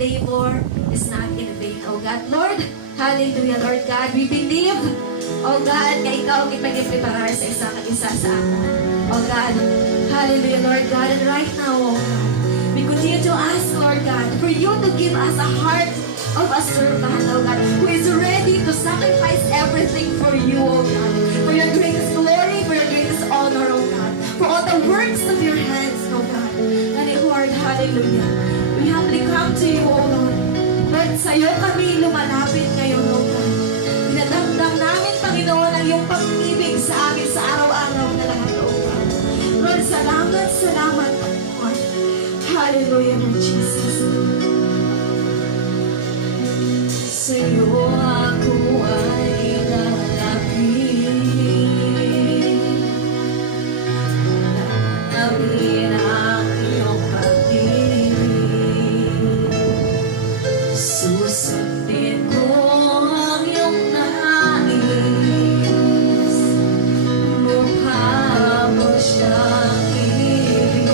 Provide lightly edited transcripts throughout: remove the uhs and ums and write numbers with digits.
labor is not in vain, O God. Lord, hallelujah, Lord God. We believe, O God, na ikaw ang ipag-preparar sa isa ka isa sa amin. O God, hallelujah, Lord God. And right now, O God, we continue to ask, Lord God, for you to give us a heart of a servant, O God, who is ready to sacrifice everything for you, O God, for your greatest glory, for your greatest honor, O God, for all the works of your hands, O God. And Lord, hallelujah, we humbly come to you, O Lord. Lord, sa'yo kami lumalapit ngayon, O God. Dinadamdam namin, Panginoon, ang iyong pag-ibig sa amin sa araw-araw na lahat, O God. Lord, salamat, salamat, Panginoon. Hallelujah, Lord Jesus. Sa'yo ako ay lalapit. Namin ang iyong pag-ibig. Susundin ko ang iyong nais. Mukha mo siyang ibig.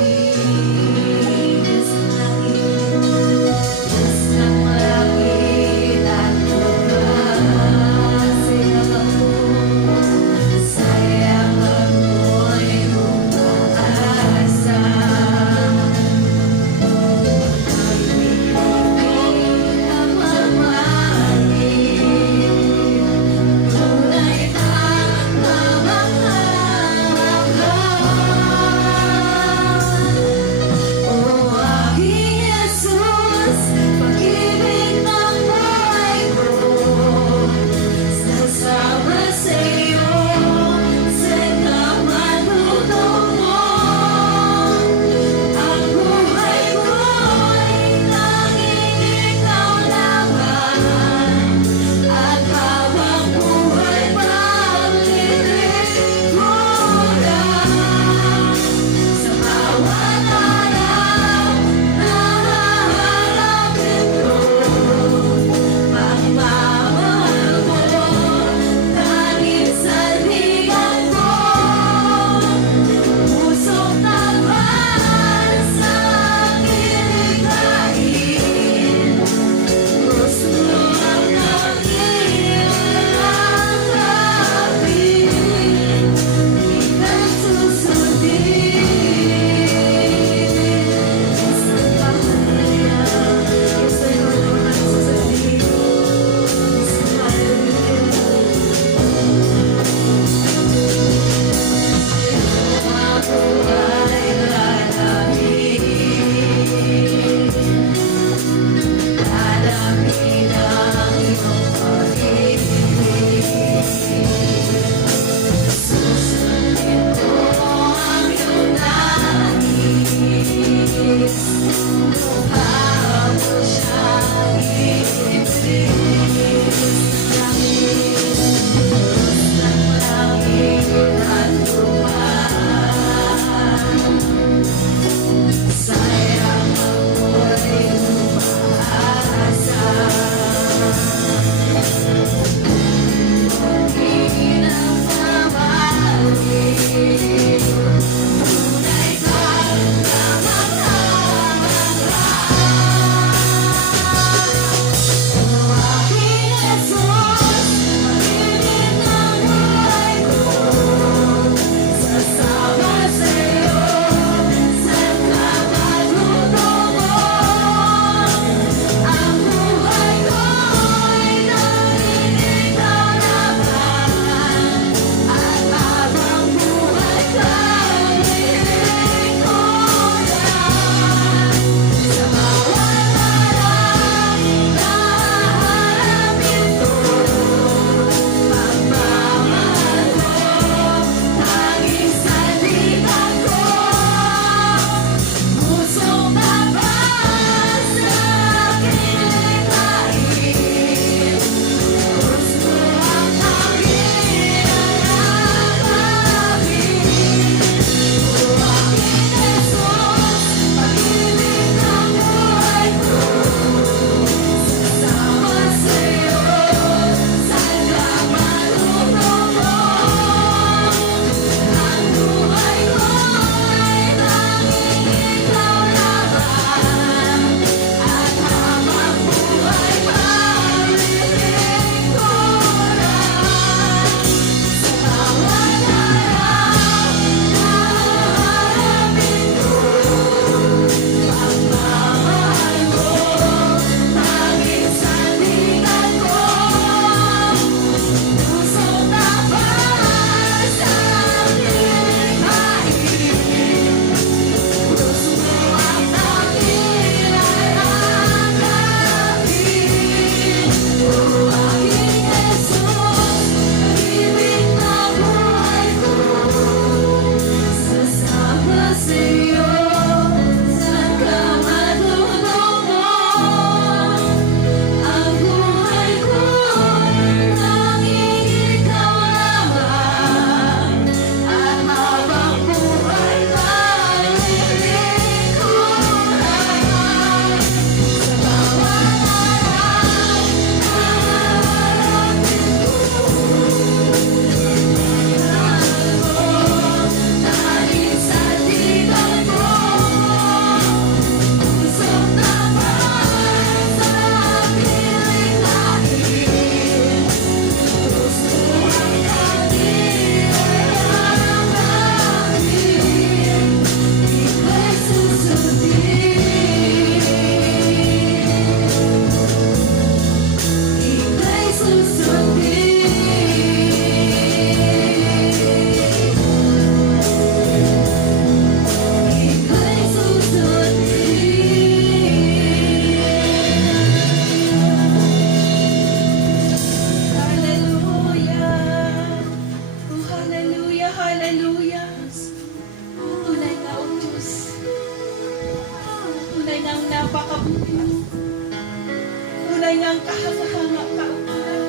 tunay ngang kahanga-hanga ka, O God.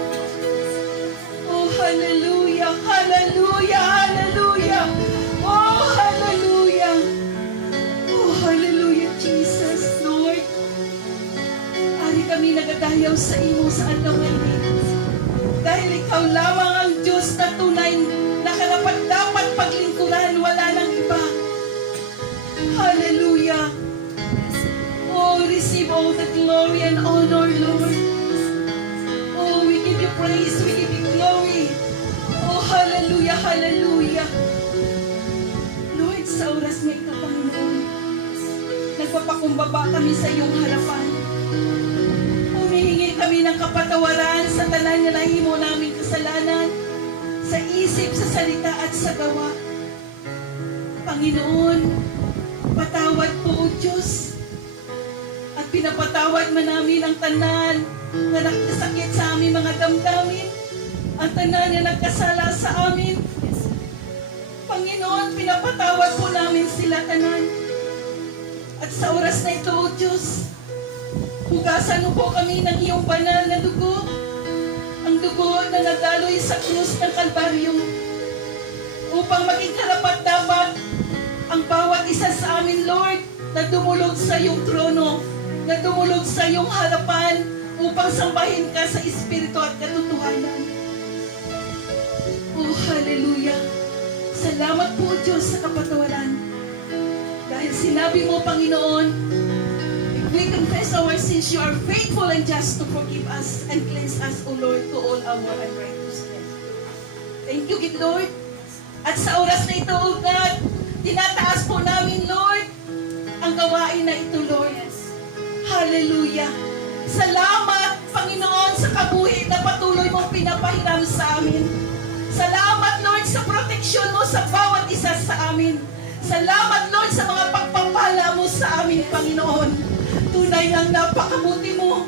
Oh, hallelujah, hallelujah, hallelujah. Oh, hallelujah. Oh, hallelujah, Jesus, Lord. Ari kami nagadayaw sa imo sa adlaw ngayon. Dahil ikaw lamang ang Diyos na tunay na karapat-dapat paglingkuran, wala nang iba. Hallelujah. Oh, receive all the glory and honor, Lord. Oh, we give you praise, we give you glory. Oh, hallelujah, hallelujah. Lord, sa oras na ito, Panginoon, nagpapakumbaba kami sa iyong harapan. Humihingi kami ng kapatawaran sa tanan na nahimo naming kasalanan, sa isip, sa salita at sa gawa. Panginoon, patawad po, O Diyos. At pinapatawad man namin ang tanan na nakasakit sa aming mga damdamin, ang tanan na nagkasala sa amin. Panginoon, pinapatawad po namin sila tanan. At sa oras na ito, O Diyos, hugasan mo po kami ng iyong banal na dugo, ang dugo na nadaloy sa krus ng Kalbaryo, upang maging karapat-dapat ang bawat isa sa amin, Lord, na dumulog sa iyong trono, na dumulog sa iyong harapan, upang sambahin ka sa Espiritu at katotohanan. Oh, hallelujah! Salamat po, Diyos, sa kapatawaran. Dahil sinabi mo, Panginoon, if we confess our sins, you are faithful and just to forgive us and cleanse us, O Lord, to all our unrighteousness. Thank you, good Lord. At sa oras na ito, O God, tinataas po namin, Lord, ang gawain na ito, Lord. Hallelujah. Salamat, Panginoon, sa kabuhi na patuloy mong pinapahiram sa amin. Salamat, Lord, sa proteksyon mo sa bawat isa sa amin. Salamat, Lord, sa mga pagpapala mo sa amin, Panginoon. Tunay ang napakabuti mo.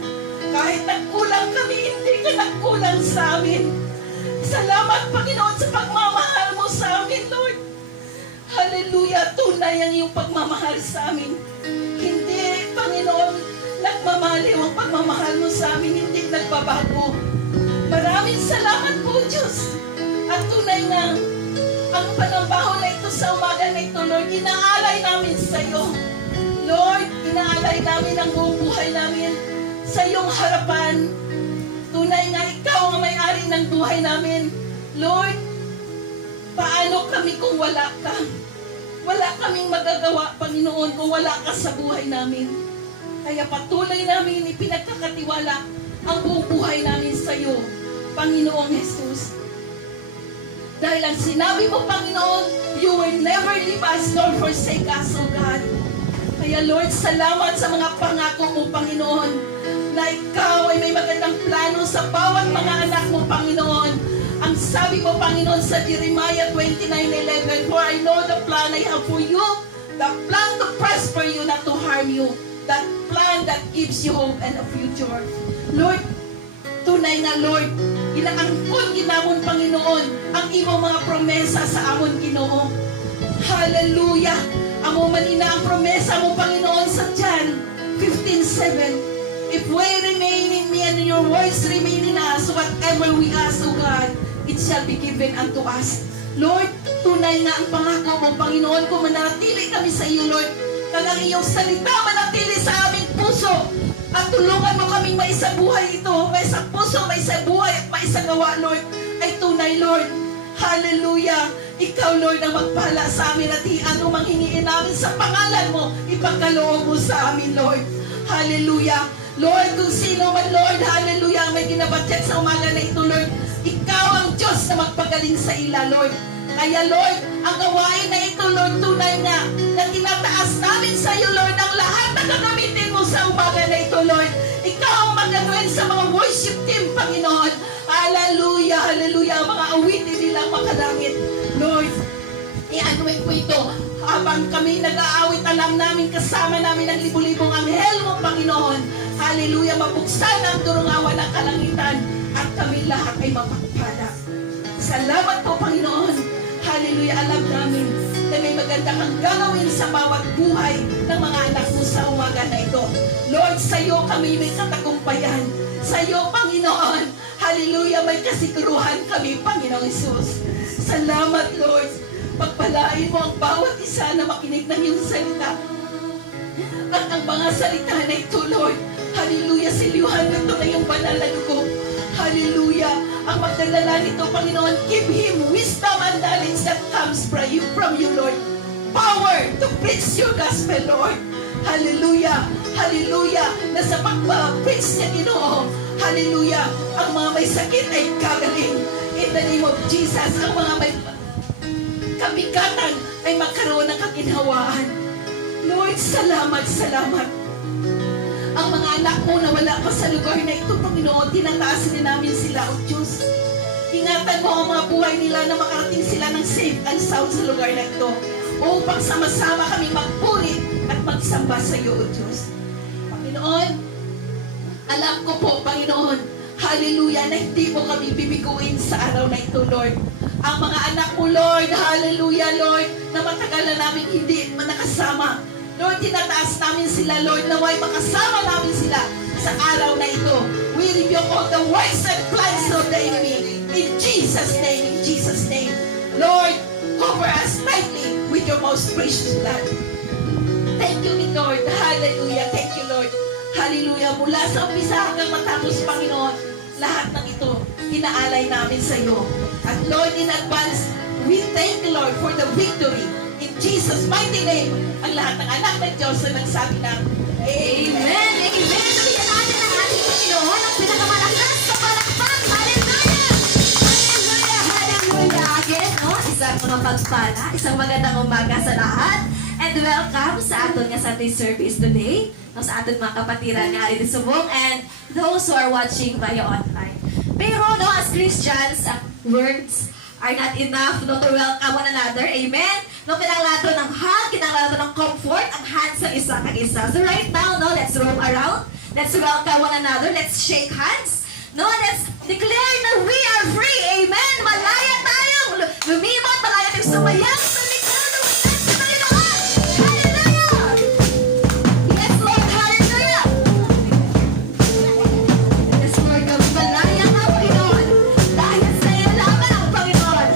Kahit nagkulang kami, hindi ka nagkulang sa amin. Salamat, Panginoon, sa pagmamahal mo sa amin, Lord. Hallelujah, tunay ang iyong pagmamahal sa amin. Hindi, Panginoon, nagmamaliw ang pagmamahal mo sa amin, hindi nagbabago. Maraming salamat po, Diyos. At tunay na ang panambaho na ito sa umaga na ito, Lord, inaalay namin sa iyo. Lord, inaalay namin ang buong buhay namin sa iyong harapan. Tunay na ikaw ang may-ari ng buhay namin. Lord, paano kami kung wala ka? Wala kaming magagawa, Panginoon, kung wala ka sa buhay namin. Kaya patuloy namin ipinagkakatiwala ang buong buhay namin sa iyo, Panginoong Jesus. Dahil ang sinabi mo, Panginoon, you will never leave us nor forsake us, O God. Kaya Lord, salamat sa mga pangako mo, Panginoon, na ikaw ay may magandang plano sa bawat mga anak mo, Panginoon. Ang sabi mo, Panginoon, sa Jeremiah 29:11, for I know the plan I have for you, the plan to prosper you, not to harm you, that plan that gives you hope and a future. Lord, tunay nga, Lord, inaangkon ginamon, Panginoon, ang imong mga promesa sa amon, Ginoo. Hallelujah! Amo manina ang promesa mo, Panginoon, sa John 15:7. If we remain in me and your words remain in us, whatever we ask, O God, it shall be given unto us. Lord, tunay nga ang pangako mo, Panginoon, kung manatili kami sa iyo, Lord, tagang iyong salita manatili sa aming puso, at tulungan mo kaming maisabuhay ito, maisapuso, maisabuhay at maisagawa, Lord, ay tunay, Lord. Hallelujah! Ikaw, Lord, ang magpala sa amin at ano mang hingin namin sa pangalan mo, ipagkaloob mo sa amin, Lord. Hallelujah! Lord, kung sino man, Lord, hallelujah, may ginabatid sa umaga na ito, Lord, ikaw ang Diyos na magpagaling sa ila, Lord. Kaya, Lord, ang gawain na ito, Lord, tunay nga, na tinataas namin sa iyo, Lord, ang lahat na gagamitin mo sa umaga na ito, Lord. Ikaw ang maganuin sa mga worship team, Panginoon. Hallelujah, hallelujah, mga awitin nilang makalangit. Lord, i-anuin ko ito habang kami nag-aawit, alam namin kasama namin ang libu-libong anghel mo, Panginoon. Hallelujah, mabuksan ang durungawan ng kalangitan at kami lahat ay mapagpala. Salamat po, Panginoon. Hallelujah, alam namin na may maganda kang gagawin sa bawat buhay ng mga anak mo sa umaga na ito. Lord, sa iyo kami may katagumpayan. sa iyo, Panginoon. Hallelujah, may kasiguruhan kami, Panginoong Isus. Salamat, Lord. Pagpalain mo ang bawat isa na makinig ng iyong salita. At ang mga salita na ito, Lord, hallelujah, silihan nito na iyong banal na dugo. Hallelujah. Ang magdalala nito, Panginoon, give him wisdom and knowledge that comes from you, Lord. Power to preach your gospel, Lord. Hallelujah. Hallelujah. Na sa pag-preach niya, Ginoo, hallelujah, ang mga may sakit ay gagaling. In the name of Jesus, ang mga may kabigatan ay magkaroon ng kaginhawaan. Lord, salamat, salamat. Ang mga anak mo na wala pa sa lugar na ito, Panginoon, tinataas din namin sila, O Diyos. Ingatan mo ang mga buhay nila na makarating sila ng safe and sound sa lugar na ito upang sama-sama kami magpuri at magsamba sa iyo, O Diyos. Panginoon, alam ko po, Panginoon, hallelujah, na hindi mo kami bibiguin sa araw na ito, Lord. Ang mga anak mo, Lord, hallelujah, Lord, na matagal na namin hindi nakasama. Lord, tinataas namin sila, Lord, naway makasama namin sila sa araw na ito. We rebuke all the works and plans of the enemy. In Jesus' name, in Jesus' name. Lord, cover us tightly with your most precious blood. Thank you, Lord. Hallelujah. Thank you, Lord. Hallelujah. Mula sa umpisa hanggang matapos, Panginoon, lahat ng ito, inaalay namin sa iyo. At Lord, in advance, we thank you, Lord, for the victory. In Jesus' mighty name, ang lahat ng anak ng Diyos na nagsabi ng Amen! Amen! Sabihin natin ang ating Panginoon ang pinakamalakas sa palakpak. Hallelujah! Hallelujah! Hallelujah! Again, no? Isang mga pagpala, isang magandang umaga sa lahat. And welcome sa aton nga Sunday service today. No, sa aton mga kapatiran nga rin subong and those who are watching via online. Pero no, as Christians, ang words are not enough no, to welcome one another. Amen? No, kinanglan to ng hug, kinanglan to ng comfort, ang hands ng isa kag isa. So right now, no, let's roam around. Let's welcome one another. Let's shake hands. No, let's declare that we are free. Amen? Malaya tayong lumimot, malaya tayong sumayang sa likod ng sa Panginoon. Hallelujah! Yes, Lord. Hallelujah! Yes, Lord. Kami malaya ka, Panginoon. Dahil sa iyo lamang ang Panginoon.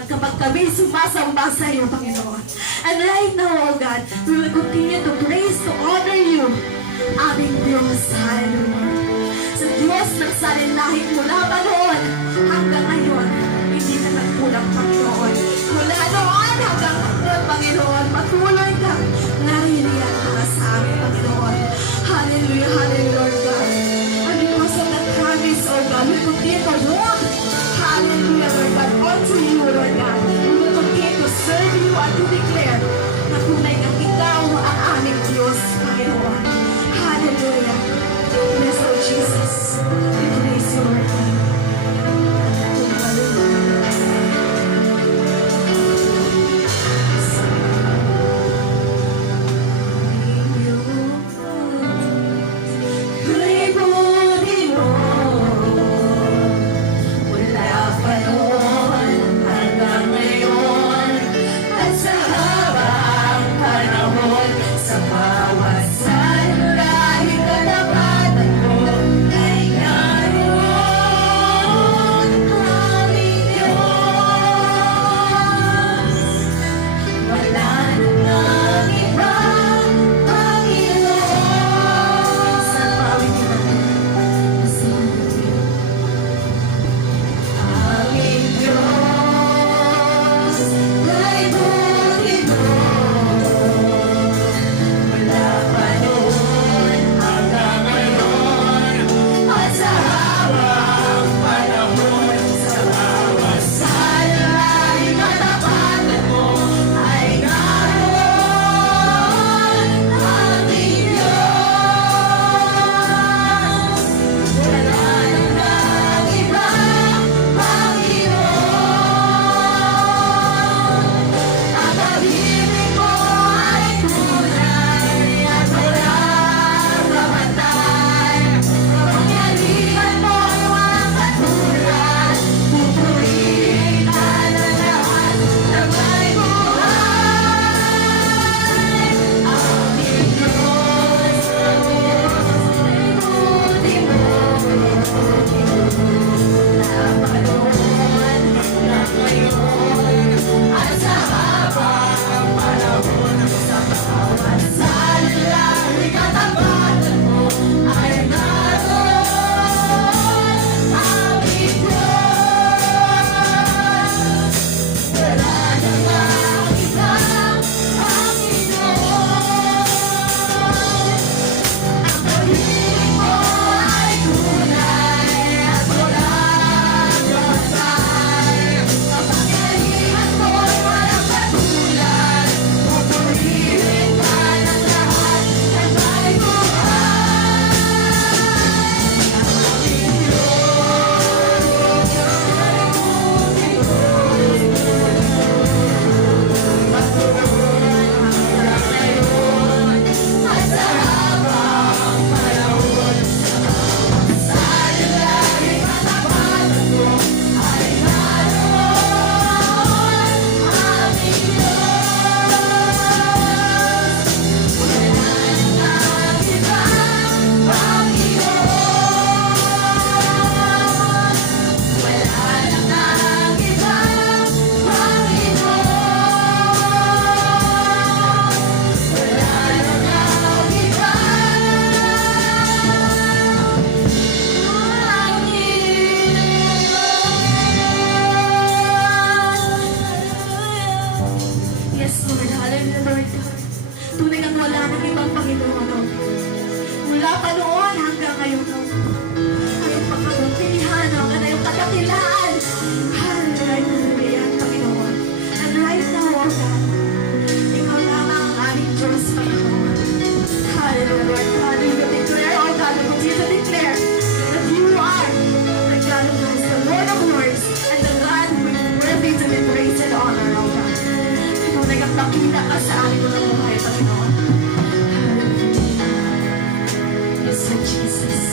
Panginoon, kapag kami sumasamba sa iyo, Panginoon. And right now, oh God, we will continue to praise, to honor you, aming Diyos. Hallelujah. Sa Diyos ng salinlahit mula pa noon hanggang ngayon, hindi ka nagkulang, Panginoon. Mula noon hanggang ngayon, Panginoon, patuloy kang naririyan para sa amin, Panginoon. Hallelujah, hallelujah, Lord God. And because of that promise, oh God, we continue to walk, hallelujah, Lord God, unto you, Lord God. We will continue to serve you and to declare na tunay na ikaw ang aming Diyos, Panginoon. Hallelujah. Bless Lord Jesus. We praise you, Lord God. Magpakita ka sa amin ng buhay, Panginoon. Hallelujah. Yes, Lord Jesus.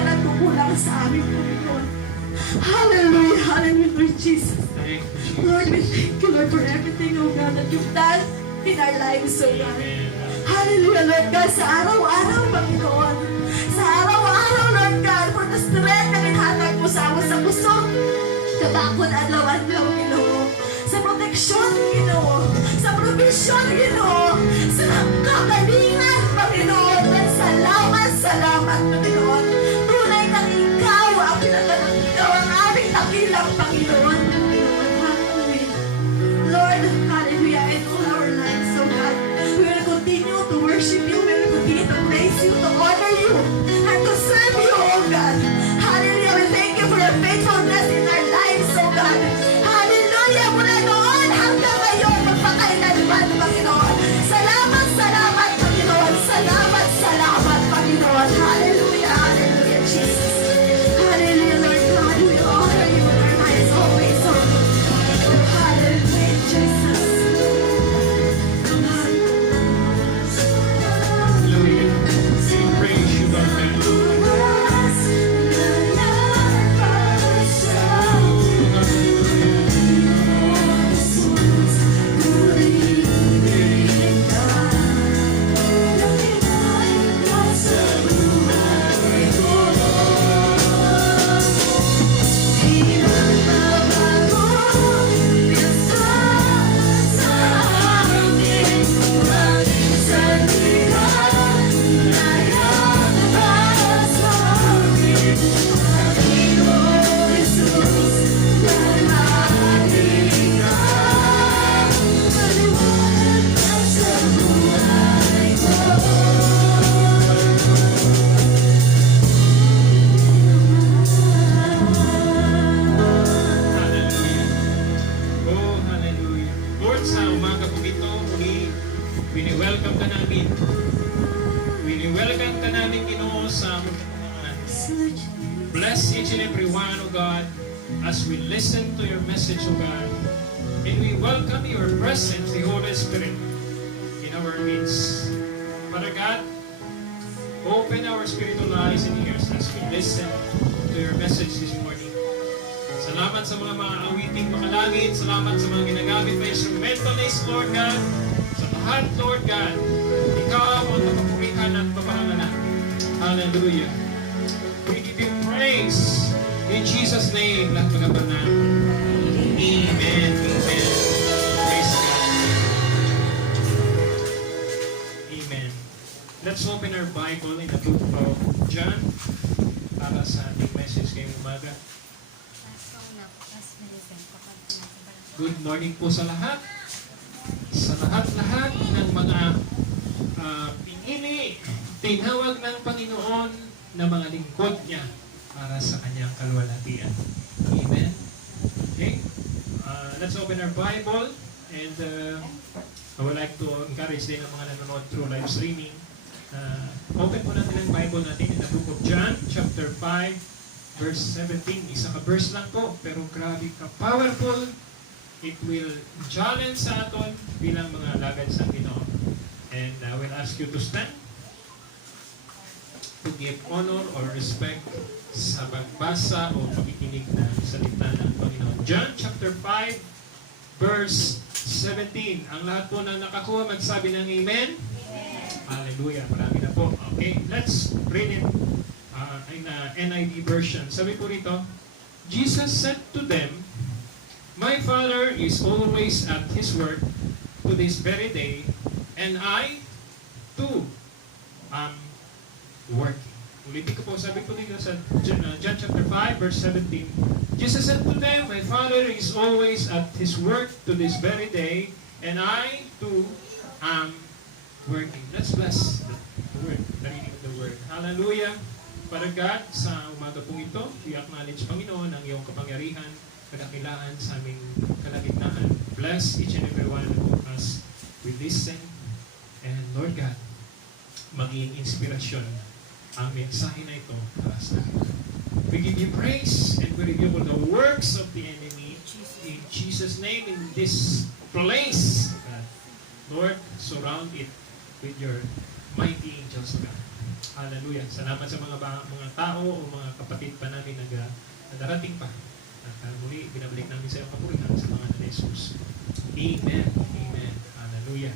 na nagkukulang sa amin, Panginoon. Hallelujah, hallelujah, Lord Jesus. Thank you, Lord, we Jesus. thank you, Lord, for everything, oh God, that you've done in our lives, oh God. Amen. Hallelujah, Lord God, sa araw-araw, Panginoon. Sa araw-araw, Lord God, for the strength na minhatag mo sa awa sa puso. Kabakon adlaw-adlaw, Ginoo. Sa proteksyon, Ginoo. Sa provision, Ginoo. Sa kagalingan, Panginoon. At salamat, salamat, Panginoon. Tunay kang ikaw ang pinagalang ikaw ang aming dakilang Panginoon. Hallelujah. Lord, hallelujah, in all our lives, oh God, we will continue to worship you, we will continue to praise you, to honor you, and to serve you, oh God. Hallelujah, we thank you for your faithfulness in our lives, oh God. Hallelujah, mula noon hanggang ngayon, magpakailanman, Panginoon. Salamat, salamat, Panginoon. Salamat, salamat, Panginoon. Hallelujah, hallelujah, Jesus. Hallelujah, Lord God, we honor you in our lives always, oh God. Hallelujah, Jesus. Hallelujah. We praise you, Lord God. Hallelujah. Oh, hallelujah. Lord, sa umaga po ito, muli, wini-welcome ka namin. Wini-welcome ka namin, Ginoo, sa aming pagmamahal. Bless each and every one, O God, as we listen to your message, O God. And we welcome your presence, the Holy Spirit, in our midst. Father God, open our spiritual eyes and ears as we listen to your message this morning. Salamat sa mga awiting makalangit. Salamat sa mga ginagamit na instrumentalist, Lord God. Sa lahat, Lord God. Ikaw ang kapapurihan at papangalan. Hallelujah. We give you praise. In Jesus' name, lahat mga banal. Amen. Amen. Praise God. Amen. Let's open our Bible in the book of John para sa ating message ngayong umaga. Good morning po sa lahat. Sa lahat-lahat ng mga pinili, tinawag ng Panginoon na mga lingkod niya para sa kanyang kalwalhatian. Amen? Okay? Let's open our Bible and I would like to encourage din ang mga nanonood through live streaming. Open po natin ang Bible natin in the book of John, chapter 5, verse 17. Isa ka verse lang po, pero grabe ka powerful. It will challenge sa aton bilang mga alagad sa Ginoo. And I will ask you to stand to give honor or respect sa pagbasa o pakikinig ng salita ng Panginoon. John chapter 5 verse 17. Ang lahat po na nakakuha magsabi ng Amen? Hallelujah. Marami na po. Okay, let's read it in NIV version. Sabi po rito, Jesus said to them, My Father is always at His work to this very day, and I too am working. Ulitin ko po, sabi ko dito sa John chapter 5, verse 17. Jesus said to them, My Father is always at His work to this very day, and I too am working. Let's bless the word, the reading of the word. Hallelujah. Father God, sa umaga pong ito, we acknowledge, Panginoon, ang iyong kapangyarihan, kadakilaan sa aming kalagitnaan. Bless each and every one of us. We listen, and Lord God, maging inspirasyon ang mensahe na ito para sa akin. We give you praise and we reveal the works of the enemy in Jesus' name in this place. Lord, surround it with your mighty angels, God. Hallelujah. Salamat sa mga tao o mga kapatid pa namin na darating pa. At muli, binabalik namin sa iyong kapurihan sa mga na Jesus. Amen. Amen. Hallelujah.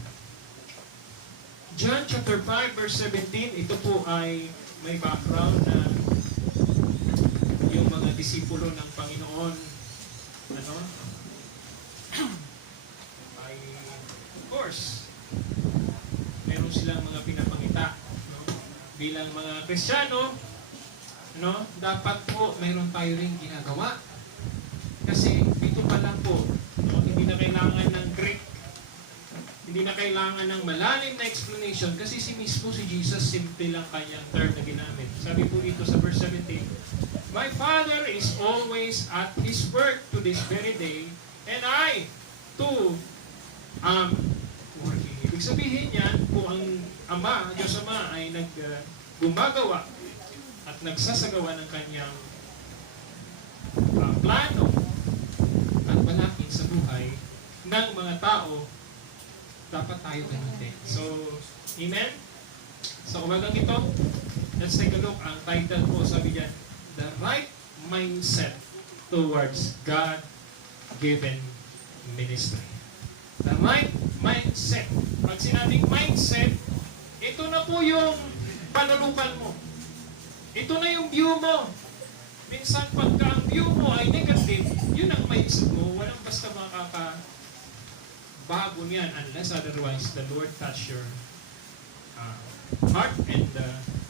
John chapter 5 verse 17, ito po ay may background na yung mga disipulo ng Panginoon ay of course meron silang mga pinapangita, no? Bilang mga Kristiyano, no? Dapat po meron tayo ring ginagawa kasi ito pa lang po, no? Hindi na kailangan ng Greek, hindi na kailangan ng malalim na explanation kasi si Jesus simple lang kanyang term na ginamit. Sabi po dito sa verse 17, "My Father is always at His work to this very day, and I too am working." Ibig sabihin yan, kung ang Ama, Diyos Ama ay gumagawa at nagsasagawa ng kanyang plano at balakid sa buhay ng mga tao, dapat tayo ganun din. So, amen? Sa umagang ito, let's take a look. Ang title po, sabi diyan, The Right Mindset Towards God-Given Ministry. The right mindset. Pag sinabing mindset, ito na po yung panulukan mo. Ito na yung view mo. Minsan pagka ang view mo ay negative, yun ang mindset mo. Walang basta makakabago niyan unless otherwise the Lord touch your heart and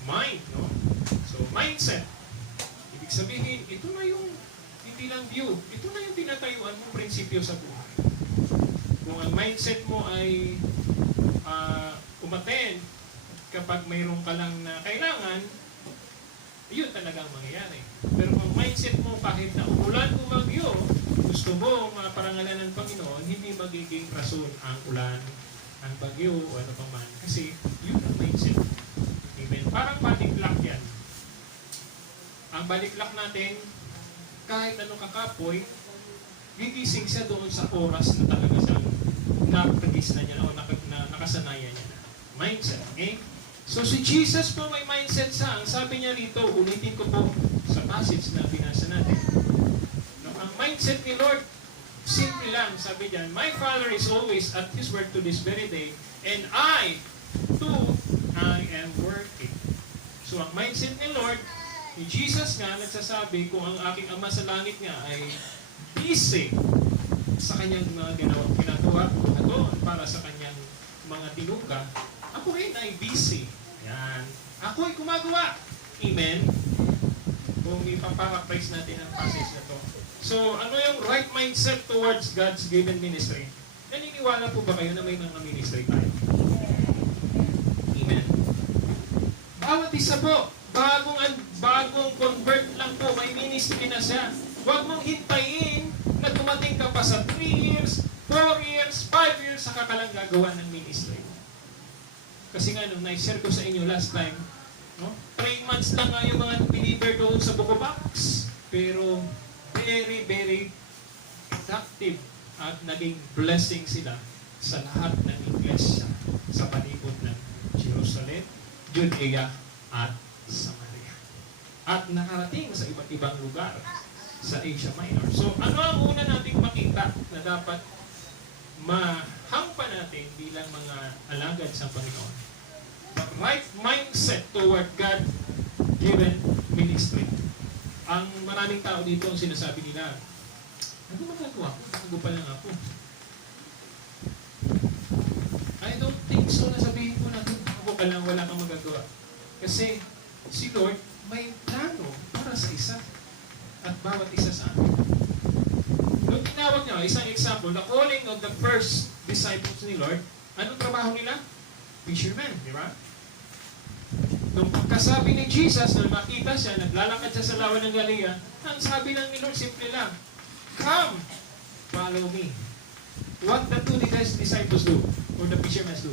mind. No? So, mindset. Ibig sabihin, ito na yung hindi lang view. Ito na yung tinatayuan mo prinsipyo sa buhay. Kung ang mindset mo ay umattend kapag mayroon ka lang na kailangan, yun talagang mangyayari. Pero kung mindset mo kahit na umulan o bagyo, gusto mo maparangalan ng Panginoon, hindi magiging rason ang ulan, ang bagyo o ano pang man. Kasi yun ang mindset. Amen. Parang baliklak yan. Ang baliklak natin, kahit anong kakapoy, gigising siya doon sa oras na talaga siyang na-practice na niya o nakasanayan niya na. Mindset, okay? So si Jesus po may mindset siya. Ang sabi niya rito, ulitin ko po sa passage na binasa natin. No, ang mindset ni Lord, simple lang, sabi niya, "My Father is always at His work to this very day, and I, too, I am working." So ang mindset ni Lord, ni Jesus nga, nagsasabi, kung ang aking Ama sa langit nga ay busy sa kanyang mga ginagawa para sa kanyang mga tinuga, ako rin ay busy. Yan. Ako ay gumagawa. Amen? Kung ipaparaphrase natin ang passage na to. So, ano yung right mindset towards God's given ministry? Naniniwala po ba kayo na may mga ministry tayo? Amen? Bawat isa po, bagong convert lang po, may ministry na siya. Huwag mong hintayin na dumating ka pa sa 3 years, 4 years, 5 years, saka ka lang gagawa ng ministry. Kasi nga, nung na-share ko sa inyo last time, no? 3 months lang nga yung mga believer doon sa Buko Box. Pero, very, very productive at naging blessing sila sa lahat ng iglesia sa palibot ng Jerusalem, Judea, at Samaria. At nakarating sa iba't ibang lugar sa Asia Minor. So, ano ang una nating makita na dapat mahampa natin bilang mga alagad sa Panginoon? The right mindset toward God-given ministry. Ang maraming tao dito ang sinasabi nila, ano magagawa ko? Bago pa lang ako. I don't think so na sabihin ko na bago ka lang, wala kang magagawa. Kasi si Lord may plano para sa isa at bawat isa sa atin. Nung tinawag niya, isang example, the calling of the first disciples ni Lord, anong trabaho nila? Fishermen, di ba? Nung pagkasabi ni Jesus, na makita siya, naglalakad siya sa lawa ng Galilea, ang sabi lang ni Lord, simple lang, "Come, follow me." What the 2 disciples do? Or the fishermen do?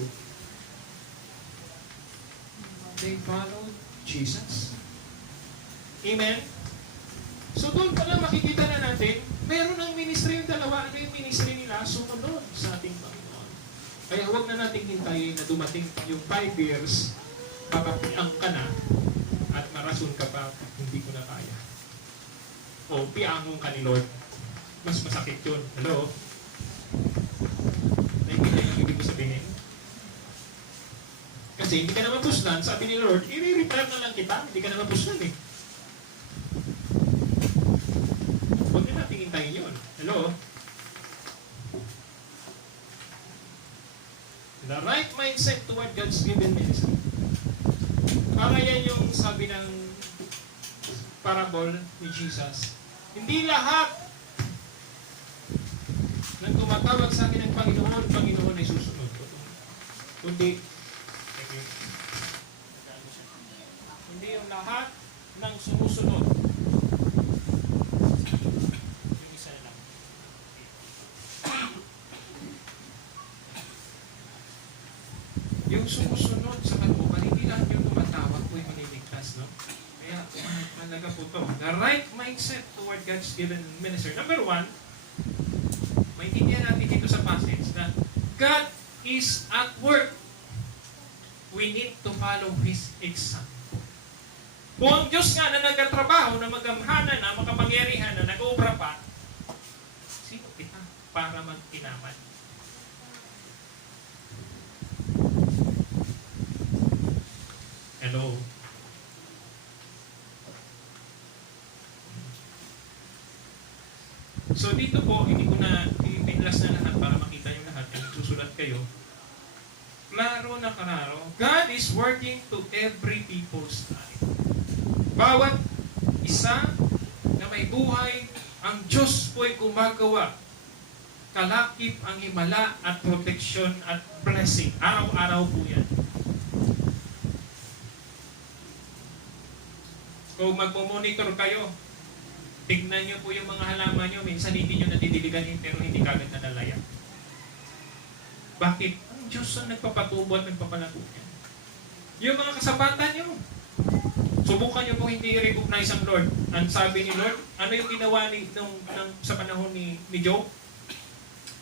They followed Jesus. Amen? So doon pa lang makikita na natin, meron ng ministry yung dalawa. Ano yung ministry nila? Sumunod sa ating Panginoon. Kaya huwag na nating hintayin na dumating yung 5 years, papapiang ka na, pag hindi ko na kaya. O piangon ka ni Lord. Mas masakit yun. Hello? Naiintindihan yung ibig ko sabihin? Kasi hindi ka naman puslan, sabi ni Lord, i-retire na lang kita, hindi ka naman puslan eh. Huwag na natin hintayin yun. Hello? The right mindset toward God's given ministry. Para yan yung sabi ng parable ni Jesus. Hindi lahat ng tumatawag sa akin ng Panginoon, Panginoon ay susunod. Kundi, hindi yung lahat ng sumusunod. Yung isa na lang. Yung sumusunod sa kalooban, hindi lang yung tumatawag po yung maniligtas, no? Kaya, malaga po to. The right mindset toward God's given ministry. Number one, maintindihan natin dito sa passage na God is at work. We need to follow His example. Kung ang Diyos nga na nagkatrabaho, na magamhana na, makapangyarihan na, nag-uubra pa, sino kita para magkinaman? Hello? So dito po, hindi ko na i-pinlas na lahat para makita nyo lahat kung susulat kayo. Klaro na kararo, God is working to every people's life. Bawat isa na may buhay, ang Diyos po'y gumagawa. Kalakip ang himala at protection at blessing. Araw-araw po yan. Kung magmomonitor kayo, tignan nyo po yung mga halaman nyo, minsan hindi nyo nadidiliganin pero hindi kagad nalalaya. Bakit? Ang Diyos ang nagpapatubo at nagpapalago niya. Yung mga kasapatan nyo, subukan nyo po hindi i-recognize ang Lord. Ang sabi ni Lord, ano yung ginawa sa panahon ni Job?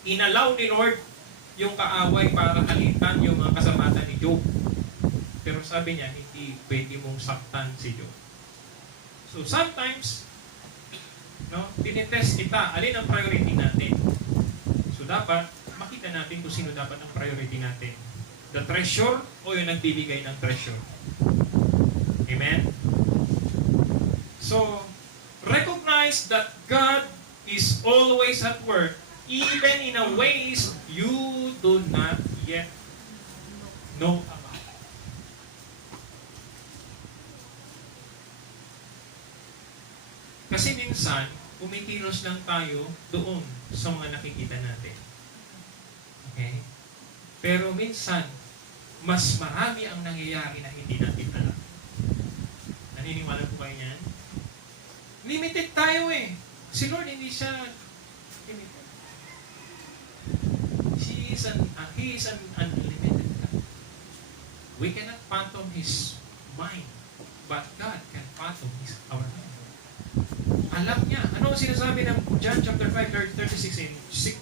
Inalaw ni Lord yung kaaway para halitan yung mga kasapatan ni Job. Pero sabi niya, hindi pwede mong saktan si Job. So sometimes, tinitest kita, alin ang priority natin. So dapat, makita natin kung sino dapat ang priority natin. The treasure o yung nagbibigay ng treasure. Amen? So, recognize that God is always at work, even in a ways you do not yet know about. Kasi minsan, kumikilos lang tayo doon sa mga nakikita natin. Okay? Pero minsan, mas marami ang nangyayari na hindi natin alam. Naniniwala po kayo yan? Limited tayo eh. Si Lord hindi siya limited. He is an unlimited God. We cannot fathom His mind, but God can fathom our mind. Alam niya. Ano ang sinasabi ng John chapter 5, 36 in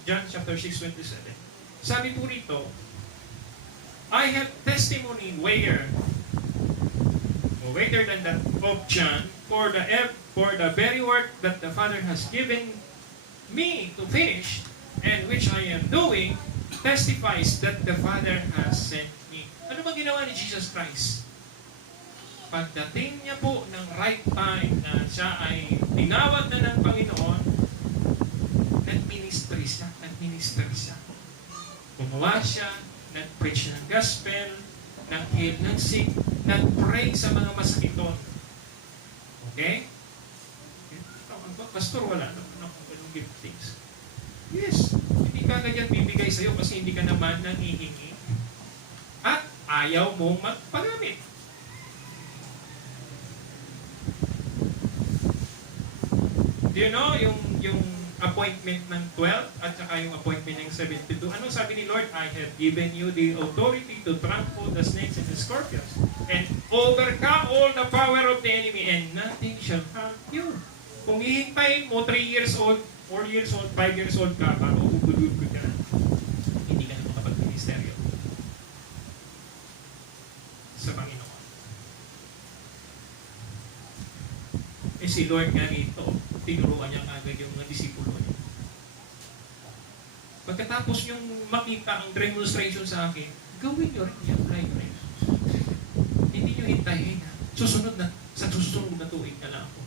John chapter 6, 27? Sabi po rito, I have testimony greater than that of John for the very work that the Father has given me to finish, and which I am doing, testifies that the Father has sent me. Ano ba ginawa ni Jesus Christ? Pagdating niya po ng right time na siya ay tinawag na ng Panginoon, nag-ministry siya. Gumawa siya, nag-preach ng gospel, nag-heal ng sick, nag-pray sa mga masakiton. Okay? Pastor, wala naman akong ganung giftings. Yes, hindi ka ganyan bibigay sa'yo kasi hindi ka naman nangihingi at ayaw mong magpagamit. Do you know yung appointment ng 12 at saka yung appointment ng 72? Ano sabi ni Lord? I have given you the authority to trample the snakes and the scorpions and overcome all the power of the enemy, and nothing shall harm you. Kung hihintayin mo 3 years old, 4 years old, 5 years old ka, bago ugud-ugud ka na, hindi ka na makapag-ministeryo sa Panginoon. Eh si Lord nga rito, tinuruan niya agad yung mga disipulo niya. Pagkatapos yung makita ang demonstration sa akin, gawin nyo rin, i-apply nyo rin. Hindi nyo hintayin. Sa susunod na tuwing na lang ako.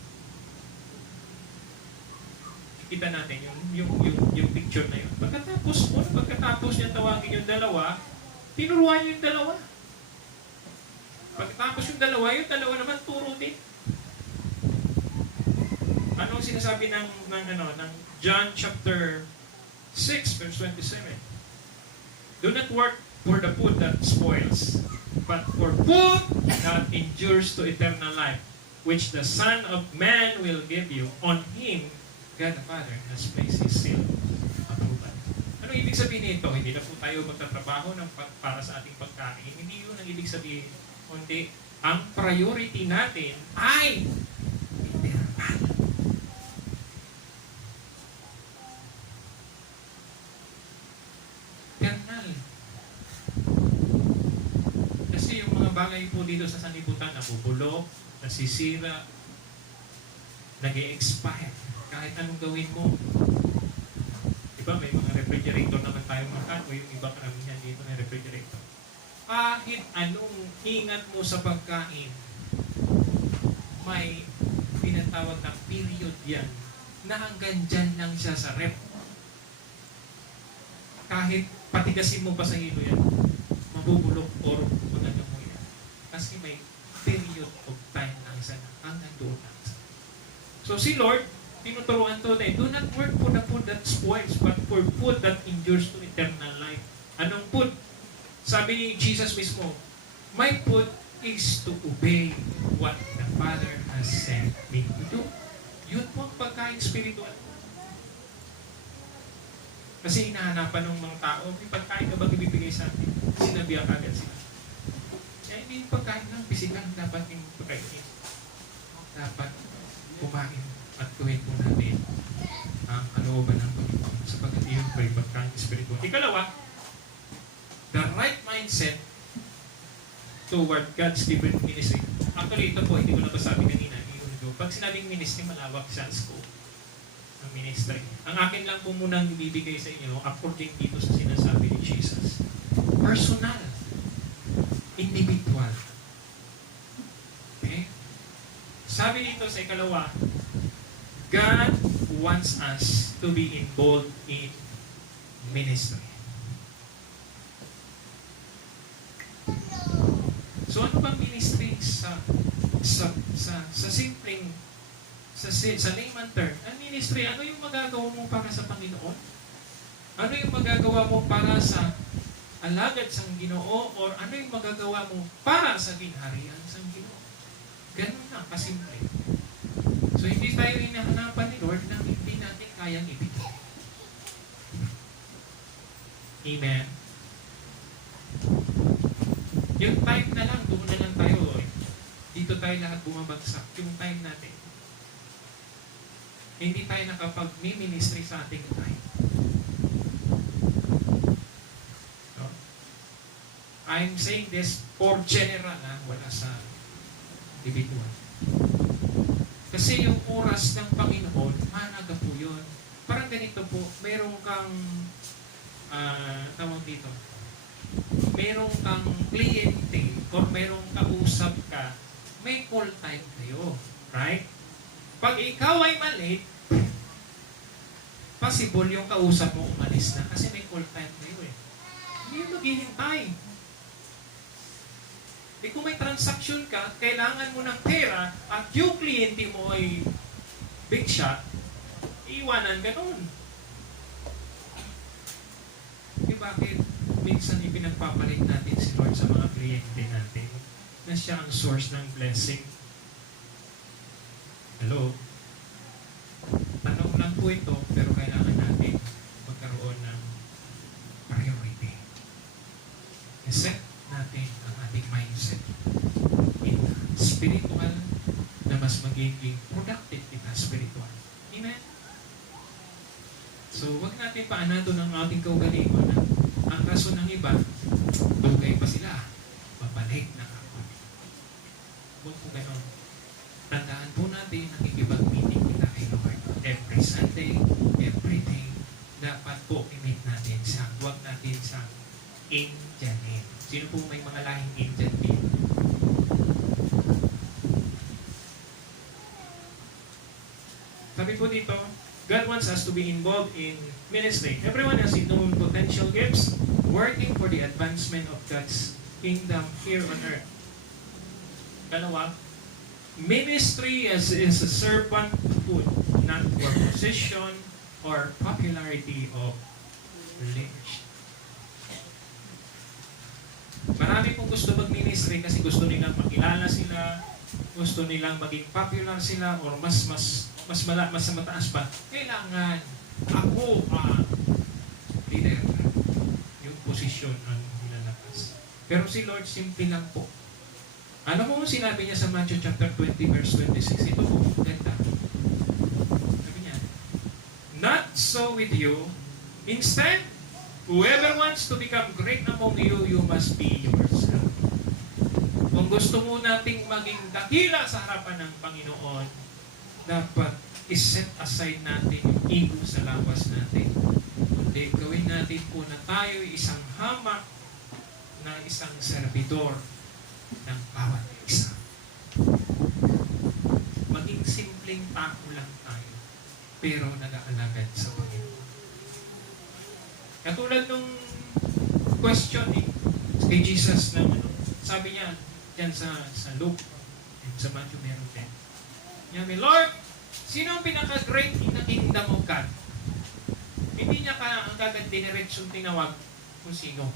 Kita natin yung picture na yun. Pagkatapos niya tawagin yung dalawa, tinuruan niyo yung dalawa. Pagkatapos yung dalawa naman turo din. Anong sinasabi ng John chapter 6 verse 27? Do not work for the food that spoils, but for food that endures to eternal life, which the Son of Man will give you. On Him, God the Father has placed His seal of approval. Anong ibig sabihin nito? Hindi na po tayo magtatrabaho para sa ating pagkain. Hindi yun ang ibig sabihin. Kundi, ang priority natin ay eternal. Eternal. Kasi yung mga bagay po dito sa sanlibutan, nabubulok, nasisira, nag-e-expire. Kahit anong gawin mo. Diba, may mga refrigerator naman tayo makan, o yung iba karamihan dito may refrigerator. Kahit anong ingat mo sa pagkain, may tinatawag na period yan na hanggang dyan lang siya sa rep. Kahit patigasin mo pa sa hilo yan, mabubulok or maganda mo yan. Kasi may period of time lang siya hanggang doon lang siya. So si Lord, tinuturuan to na do not work for the food that spoils, but for food that endures to eternal life. Anong food? Sabi ni Jesus mismo, my food is to obey what the Father has sent me to do. Yun po ang pagkain spiritual. Kasi hinahanapan ng mga tao, may pagkain ka bang ibibigay sa atin? Sinabihan agad sila. Kaya hindi yung pagkain lang, physical, dapat yung pagkain. Dapat kumain at gawin po natin ang kalooban ng Panginoon sapagkat iyon po yung pagkain spiritual. Ikalawa, the right mindset toward God's given ministry. Actually, ito po, hindi ko nabasabi kanina. Pag sinabing ministry, malawak siya ang scope ng ministry. Ang akin lang po munang ibibigay sa inyo according dito sa sinasabi ni Jesus. Personal. Individual. Okay? Sabi dito sa ikalawa, God wants us to be involved in ministry. So ano bang ministry sa simpleng sa layman term? Ang ministry, ano yung magagawa mo para sa Panginoon? Ano yung magagawa mo para sa alagad sa Ginoo or ano yung magagawa mo para sa ginharian sa Ginoo? Ganun na, kasimple. So hindi tayo hinahanapan ni Lord na hindi natin kayang ibigay. Amen. Yung time na lang, doon na lang tayo. Dito tayo lahat bumabagsak. Yung time natin. Hindi tayo nakapag-ministry sa ating time. So, I'm saying this for general, wala sa individual. Kasi yung oras ng Panginoon, mahalaga po yun. Parang ganito po, meron kang, tawag dito, merong kang kliyente or merong kausap ka, may call time kayo. Right? Pag ikaw ay malate, possible yung kausap mo umalis na kasi may call time kayo eh. Hindi yung maghihintay. Eh kung may transaction ka, kailangan mo ng pera at yung kliyente mo ay big shot, iiwanan ka nun. Eh bakit? Minsan ipinagpapalit natin si Lord sa mga kliyente natin na siya ang source ng blessing. Hello? Tanong lang po ito, pero kailangan natin magkaroon ng priority. I-set natin ang ating mindset in spiritual na mas magiging productive kita spiritual. Amen? So, wag natin paanado ng ating kaugalingon. Ang rason ng iba, dugay pa sila, babalik na ako. Huwag po ganon. tandaan po natin, nakikipag-meeting kita kay Lord. Every Sunday, every day, dapat po i-meet natin siya. Huwag natin siyang Indianin. Sino po may mga lahing Indian dito? Sabi po dito, God wants us to be involved in ministry. Everyone has his own potential gifts, working for the advancement of God's kingdom here on earth. Dalawa, ministry is a servanthood, not for position or popularity of leadership. Marami pong gusto mag-ministry kasi gusto nilang makilala sila, gusto nilang maging popular sila, or mas mataas pa. Kailangan ako leader. Yung posisyon ang nilalakas. Pero si Lord, simple lang po. Ano mo sinabi niya sa Matthew chapter 20 verse 26? Ito po, ganda. Sabi niya, not so with you. Instead, whoever wants to become great among you, you must be yourself. Kung gusto mo nating maging dakila sa harapan ng Panginoon, dapat iset aside natin yung ego sa lawas natin. Kundi gawin natin po na tayo isang hamak na isang servidor ng bawat isa. Maging simpleng tao lang tayo, pero nag-aalagad sa Panginoon. Katulad nung question kay Jesus na sabi niya dyan sa Luke, sa Matthew meron din. Sabi, Lord, sino ang pinaka-great in the kingdom of God? Hindi niya agad diniretsyong tinawag kung sino.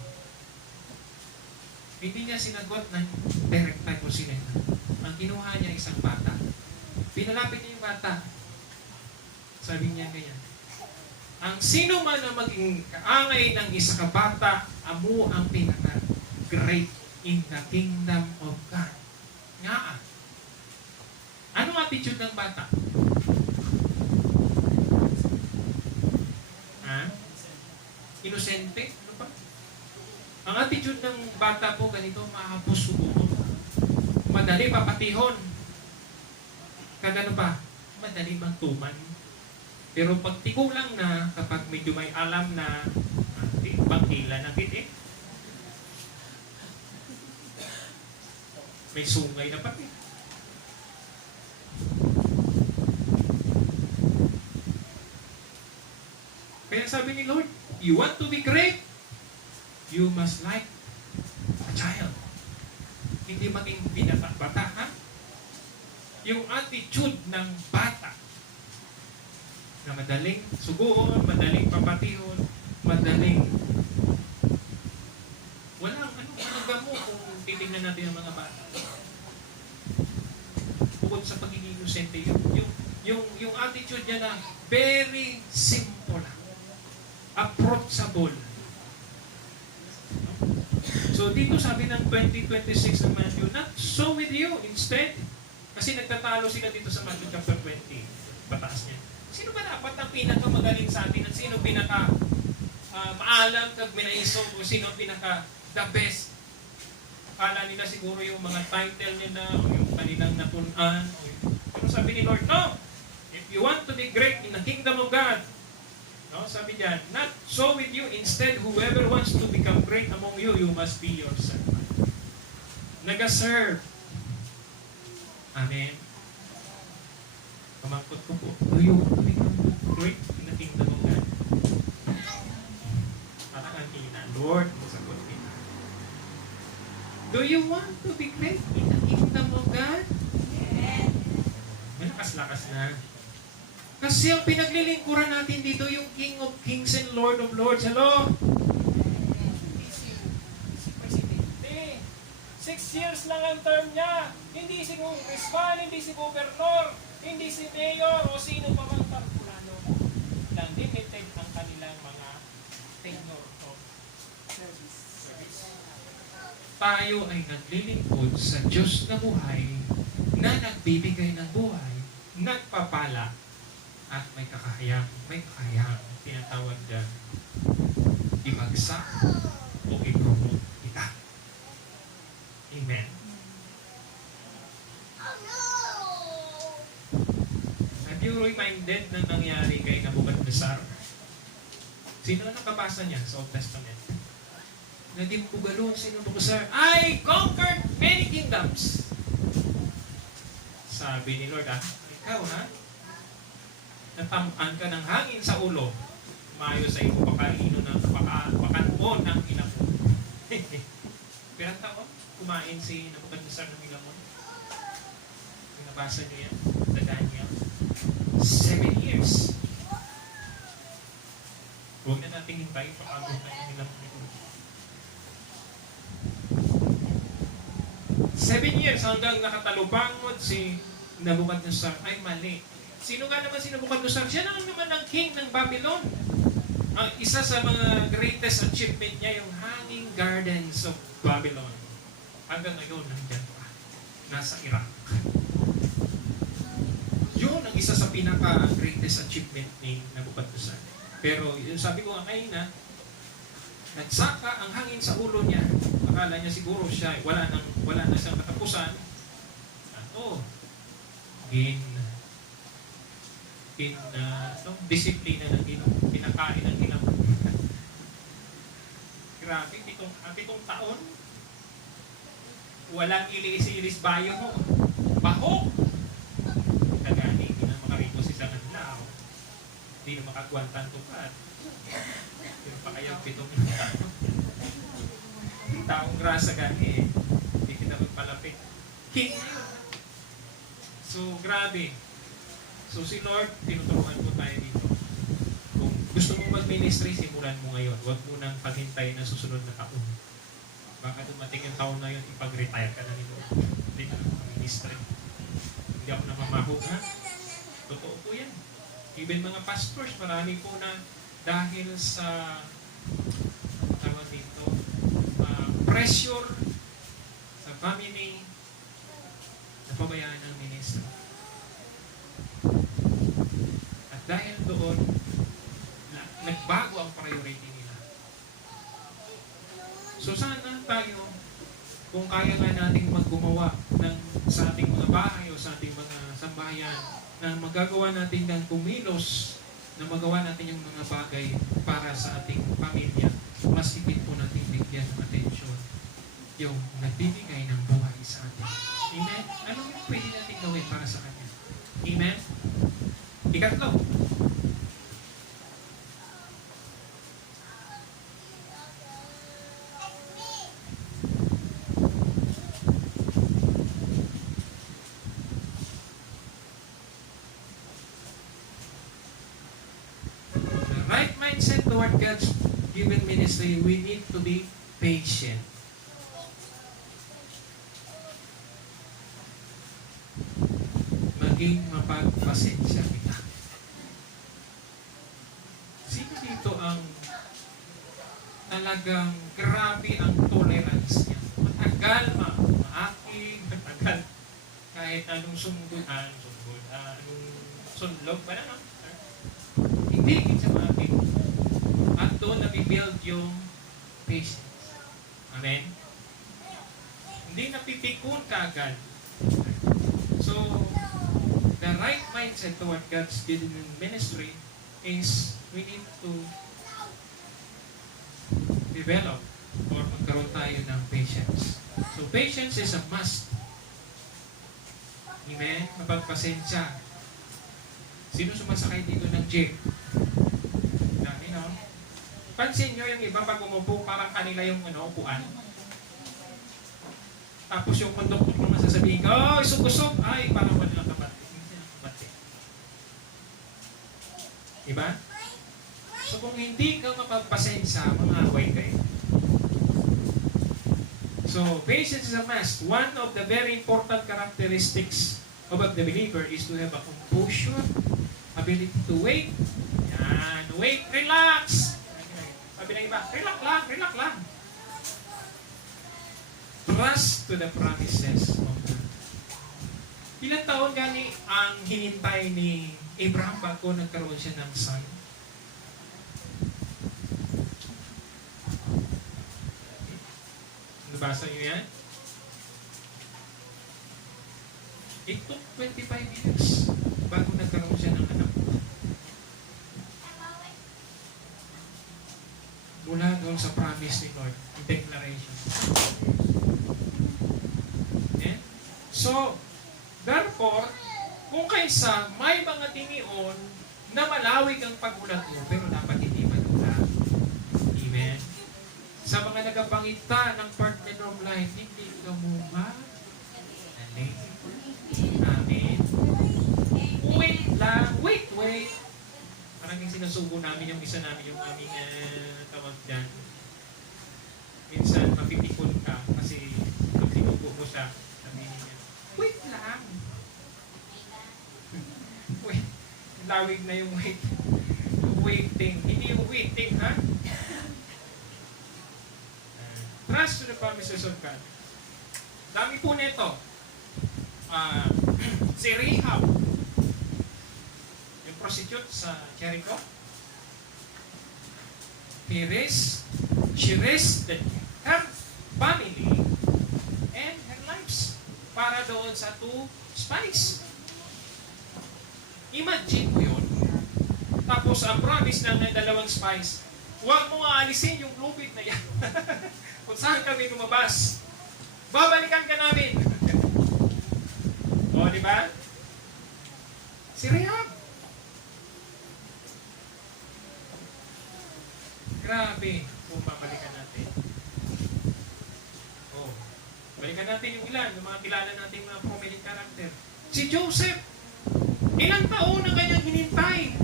Hindi niya sinagot na direct type kung sino. Ang kinuha niya isang bata. Pinalapit niya yung bata. Sabi niya ganyan, ang sino man na maging kaangay ng isa ka bata, amo ang pinaka-great in the kingdom of God. Nga. Anong attitude ng bata? Inosente? Ano ba? Ang attitude ng bata po ganito, mahapos subukan. Madali papatihon. Kagano pa? Madali magtuman. Pero pag tikulang na, kapag medyo may alam na, pagkila na titi, may sungay na pati. Kaya sabi ni Lord, you want to be great, you must like a child. Hindi maging binata-bata, ha? Yung attitude ng bata na madaling suguon, madaling papatihon, madaling walang gamo kung titignan natin ang mga bata. Bukod sa pagiging inosente, yung attitude niya na very simple lang. Approachable. So dito sabi ng 20:26 ng Matthew, not so with you. Instead, kasi nagtatalo sila dito sa Matthew chapter 20. Pataas niya. Sino ba dapat ang pinakamagaling sa atin? At sino pinaka maalam kag minaiso? O sino pinaka the best? Akala nila siguro yung mga title nila o yung kanilang napunan. Pero sabi ni Lord, no! If you want to be great in the kingdom of God, no, sabi diyan, not so with you. Instead, whoever wants to become great among you, you must be your servant. Nag-serve. Amen. Pamangkot ko po, do you want to become great in the kingdom of God? Parang ang hina, Lord, sagot kita. Do you want to be great in the kingdom of God? Yes. Malakas-lakas na. Kasi ang pinaglilingkuran natin dito yung King of Kings and Lord of Lords. Hello? Presidente. 6 years lang ang term niya. Hindi si Congressman, hindi si Governor, hindi si Mayor, o sino pa mang tarpulano. Limited ang kanilang mga tenure of service. Tayo ay naglilingkod sa Diyos na buhay, na nagbibigay ng buhay, nagpapala, at may kakayang tinatawag dyan, ibagsak o i-promote kita. Amen. kayo reminded ng nangyari kay Nabucodonosor? Sino ang nakabasa niya sa Old Testament? Naging bugalo si Nabucodonosor, I conquered many kingdoms. Sabi ni Lord, ikaw natamaan ka ng hangin sa ulo, mayo sa iyo pakalino ng pakanpon ng inamon. Pirang taon, kumain si Nabucodonosor ng inamon. Nabasa niyo yan sa Daniel. 7 years. Huwag na natin hintayin pakabot na yung inamon ni Lord. 7 years hanggang nakatalupangod si Nabucodonosor. Ay, mali. Sino nga naman si Nabucodonosor? Siya naman ang king ng Babylon. Ang isa sa mga greatest achievement niya, yung Hanging Gardens of Babylon. Hanggang ngayon, nandyan pa. Nasa Iraq. Yun ang isa sa pinaka-greatest achievement ni Nabucodonosor. Pero yung sabi ko nga ngayon nagsaka ang hangin sa ulo niya. Akala niya siguro siya, wala na siyang katapusan. Disiplina ng Ginoo, pinakain ng Ginoo. Grabe, pitong taon, walang ilis-ilis bayo mo. Baho! Kagani, hindi na makariko si sa kanila. Hindi na makagwantan tupad. Pero pa kaya pitong taon. Taong grasa gani hindi kita magpalapit. King na yun. So, grabe. So, si Lord, tinuturuan po tayo dito. Kung gusto mong mag-ministry, simulan mo ngayon. Huwag mo nang paghintay na susunod na taon. Baka dumating yung taon na yun, ipag-retire ka na ni Lord. Hindi na mag-ministry. Hindi ako namamahog, ha? Totoo po yan. Even mga pastors, marami po na dahil sa tawag dito, pressure sa family, napabayaan ng ministry. At dahil doon, nagbago ang priority nila. So sana tayo, kung kaya nga nating maggumawa sa ating mga bahay o sa ating mga sambahayan, na magagawa natin ng kumilos, na magawa natin yung mga bagay para sa ating pamilya, mas ipit po natin bigyan ng atensyon yung nagbibigay ng buhay sa atin. Amen? Ano yung pwede natin gawin para sa Kanya? Amen? Ikatlo. The right mindset toward God's given ministry, we need to be patient. Maging mapagpasensya kita. Sino dito ang talagang grabe ang tolerance niya? Matagal, maakig, matagal. Kahit anong anong sunlog ba na, no? Hindi siya maakig. At doon nabibuild yung patience. Amen? Hindi napipikon ka agad. So, the right mindset toward God's given ministry is we need to develop or magkaroon tayo ng patience. So, patience is a must. Amen? Mapagpasensya. Sino sumasakay dito ng jeep? Dami, no? Pansin nyo yung iba pag umupo, parang kanila yung upuan. Tapos yung konduktor mo masasabihin ka, oh, isog-usog, ay, parang wala lang kapatid. Hindi na kapatid. Diba? So kung hindi ka mapagpasensya, mga-away kayo. So, patience is a must. One of the very important characteristics of the believer is to have a composure, ability to wait. Yan, wait, relax. Sabi ng iba, relax lang. Trust to the promises of God. Ilang taon gani ang hinintay ni Abraham bago nagkaroon siya ng son? Nabasa niyo yan? It took 25 years bago nagkaroon siya ng anak. Mula doon sa promise ni Lord, yung declaration. Okay? So, therefore, kung kaysa may mga tinion na malawig ang pagulat mo, pero dapat hindi madulas. Amen? Sa mga nagapangita ng partner of life, hindi ka mo ba? Amen. Wait lang. Wait. Parang yung sinusubo namin yung isa namin, yung aming tawag dyan. Minsan, mapipikon ka kasi pag sinubo mo siya, sabihin niya, wait lang. Wait. Lawig na yung wait. Waiting. Hindi yung waiting, ha? Trust to the promises of God. Dami po nito. Si Rahab, yung prostitute sa Jericho, she risked her family and her lives para doon sa 2 spies. Imagine mo yun. Tapos ang promise ng 2 spies, huwag mo aalisin yung lubid na yan. Kung saan kami lumabas, babalikan ka namin. O, di ba? Si Rahab. Grabe kung babalikan natin. O, balikan natin yung ilan, yung mga kilala nating mga prominent character. Si Joseph, ilang taon na kanyang hinintay.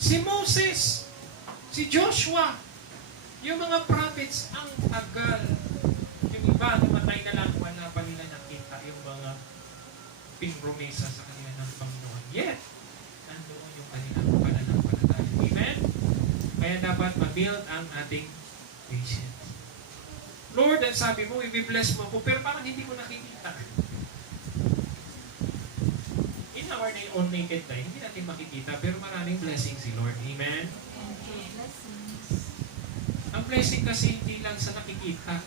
Si Moses, si Joshua, yung mga prophets, ang tagal. Yung iba, namatay na lang, wala pa nila nakita yung mga pinromesa sa kanila ng Panginoon. Yet, nandoon yung kanilang pananampalataya. Amen? Kaya dapat ma-build ang ating patience. Lord, ang sabi mo, i-bless mo ko, pero parang hindi ko nakikita. In our own naked time, hindi natin makikita, pero maraming blessings si Lord. Amen? Ang blessing kasi hindi lang sa nakikita.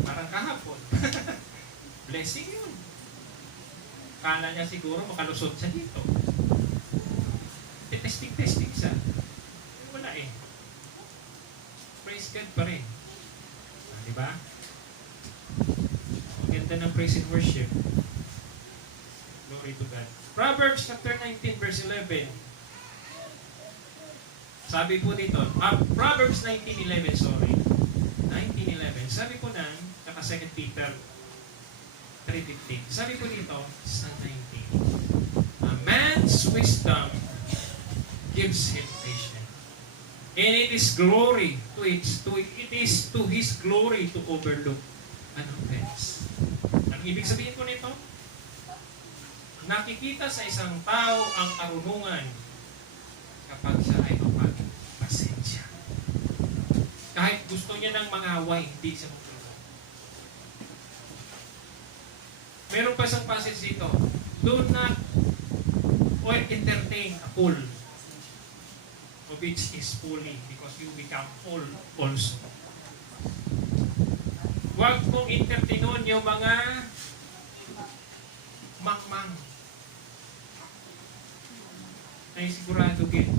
Parang kahapon. Blessing yun. Kala niya siguro makalusot siya dito. Testing siya. Wala eh. Praise God pa rin. Diba? Ang ganda ng praise and worship. Glory to God. Proverbs chapter 19 verse 11. Sabi po dito, Proverbs 19:11, sorry. 19:11. Sabi po ng, saka 2 Peter 3:15. Sabi po dito, sa 19. A man's wisdom gives him patience. And it is to his glory to overlook an offense. Ang ibig sabihin ko nito, nakikita sa isang tao ang karunungan kapag siya ay mapagpasensya. Kahit gusto niya ng mangaway, hindi siya magagawa. Meron pa isang passage dito, do not or entertain a fool, which is fully, because you become full also. Huwag mong entertainon yung mga mangmang. Ay sigurado gin.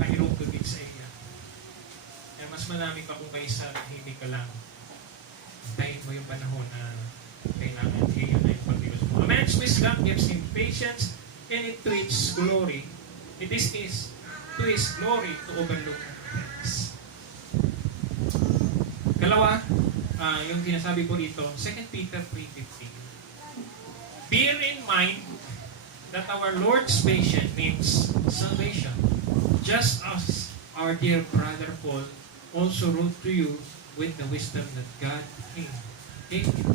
Mahirap to gin sa iya. Kaya mas marami pa kung kaysa hindi ka lang. Tayin mo yung panahon na kailangan iyon na yung pagkilos mo. A man's wisdom gives him patience, and it to its glory. It is to his glory to overlook things. Dalawa, yung sinasabi po dito, 2 Peter 3:15. Bear in mind that our Lord's patience means salvation, just as our dear brother Paul also wrote to you with the wisdom that God gave you.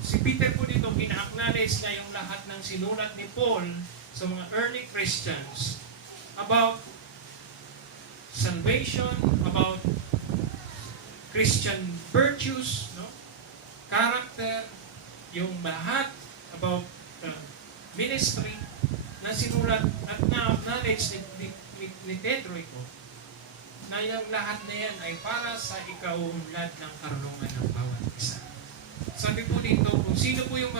Si Peter po dito, pina-acknowledge niya yung lahat ng sinulat ni Paul sa mga early Christians about salvation, about Christian virtues, no? Character, yung lahat about ministry na sinulat at na-acknowledge ni Pedro ito, na yung lahat na yan ay para sa ikaunlad ng karunungan ng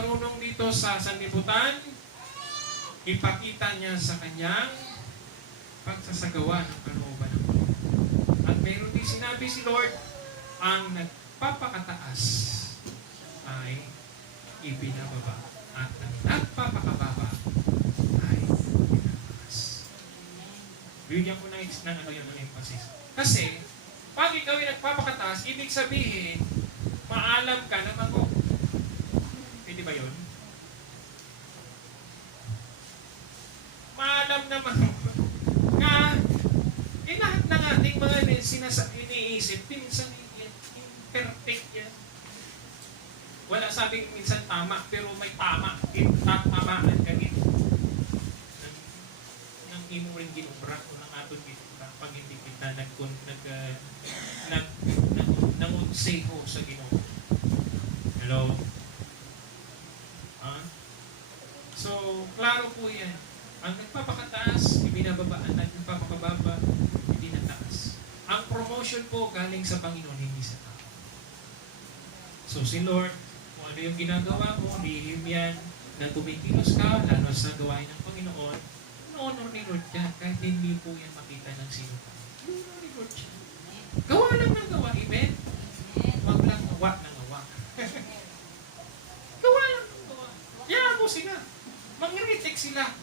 marunong dito sa sanlibutan, ipakita niya sa kanyang pagsasagawa ng kalooban ng Panginoon. At mayroon din sinabi si Lord, ang nagpapakataas ay ibinababa at ang nagpapakababa ay binabas. Bigyan ko ng emphasis. Kasi, pag ikaw ay nagpapakataas, ibig sabihin, maalam ka na mago. Pwede ba yun? Maalam na mago. Nga, lahat ng ating mga iniisip, minsan imperfect yan. Wala sabing minsan tama, pero may tama. Tamaan ka gito. Nang imo rin ginubra o ng aton ginubra pag hindi kita nangunseho sa Ginoo. Hello? So, klaro po yan. Ang nagpapakataas, ibinababa. Ang nagpapakababa, ibinataas. Ang promotion po galing sa Panginoon, hindi sa tao. So, si Lord, kung ano yung ginagawa mo, lihim yan, na tumikilos ka, lalo sa gawain ng Panginoon, honor ni Lord yan, kahit hindi po yan makita ng sino. Honor ni Lord yan. Gawa lang ng gawa, amen? Huwag lang gawa ng gawa. Gawa lang ng gawa. Kaya mo sila. Mang-retake sila.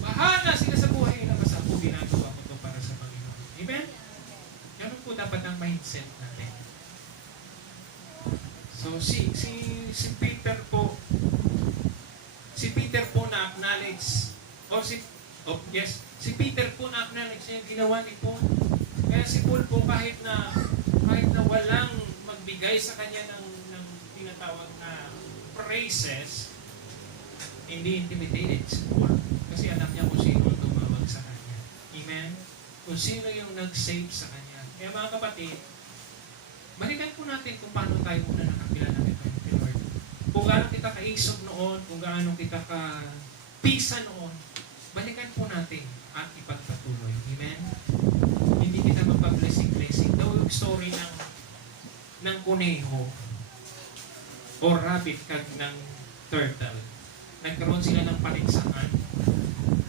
Bahala sila sa buhay nila basta po ginagawa ko ito para sa Panginoon. Amen? Ganun po dapat ang mindset natin. So, si Peter po na-acknowledge si Peter po na-acknowledge yung ginawa ni Paul. Kaya si Paul po kahit na walang magbigay sa kanya ng tinatawag na praises, hindi intimidated si Paul. Kasi alam niya kung sino ang tumawag sa kanya. Amen? Kung sino yung nag-save sa kanya. Kaya mga kapatid, balikan po natin kung paano tayo muna nakakilala kay Lord. Kung gaano kita kaisog noon, kung gaano kita ka-pisa noon, balikan po natin at ipagpatuloy. Amen? Hindi kita magpa-blessing. Daw yung story ng kuneho o rabbit kag ng turtle. Nagkaroon sila ng paligsahan.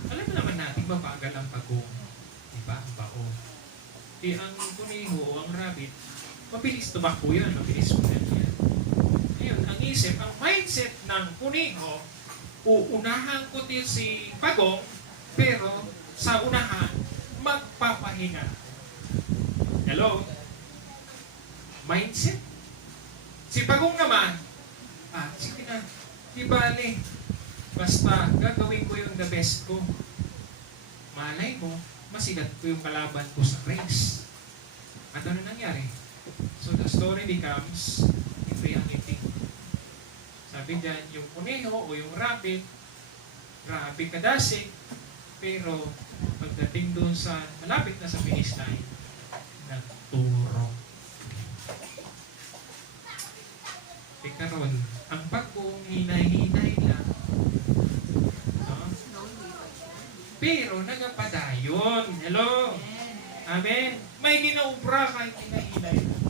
Alam mo naman natin, mabagal ang pagong. Diba? Ang bao. Ang kuneho o ang rabbit, mabilis tumakbo yun, mabilis ulan yan. Ngayon, ang mindset ng kuneho, uunahan ko din si pagong, pero sa unahan, magpapahinga. Hello? Mindset? Si pagong naman, sige na, di bale, basta gagawin ko yung the best ko. Malay mo, masigat ko yung kalaban ko sa race. At ano nangyari? So the story becomes reality. Sabi dyan, yung kuneho o yung rabbit, grabe kadasig, pero pagdating doon sa, malapit na sa finish line, nagturo. Karon, ang pagkong hinay-hinay lang, no? Pero nagapadayon. Hello? Amen? May ginaubra kahit hinay-hinay lang.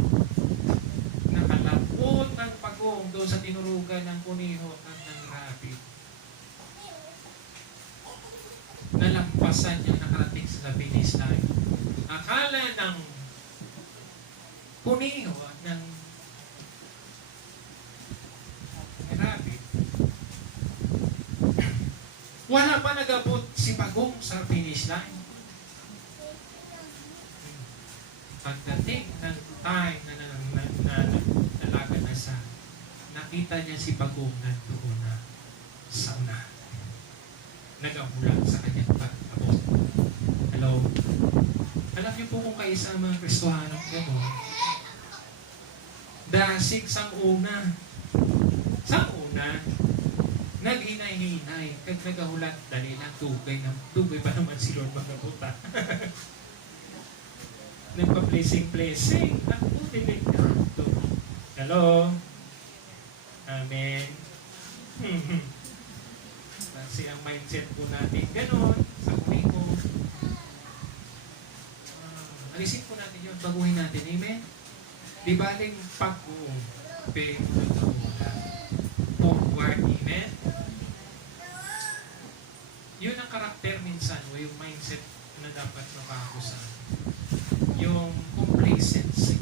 Nakalapot ang pagong doon sa tinurugan ng kuneho at ng rabbit. Nalampasan niya nakarating sa finish line. Akala ng kuneho at ng rabbit, wala pa nagabot si pagong sa finish line. Pagdating ng time na nalaga na sa, nakita niya si pagong nandoon na sa una. Nagabulan sa kanyang pag-abot. Hello? Alam niyo po kung kayo sa mga Kristohano, gano'n, dasig sang una. Sang una, naghinay-hinay, kag nagahulat, dali lang, dugay pa naman si Lord magabuta. Nagpa-blessing, at utilig na ito. Hello? Amen. Kasi ang mindset po natin, gano'n, sa kumiho. Alisin po natin yun, baguhin natin. Amen? Di baling pag-uong, pero nagkahulat. Lord. Amen? Yun ang karakter minsan o yung mindset na dapat mabago sa atin. Yung complacency.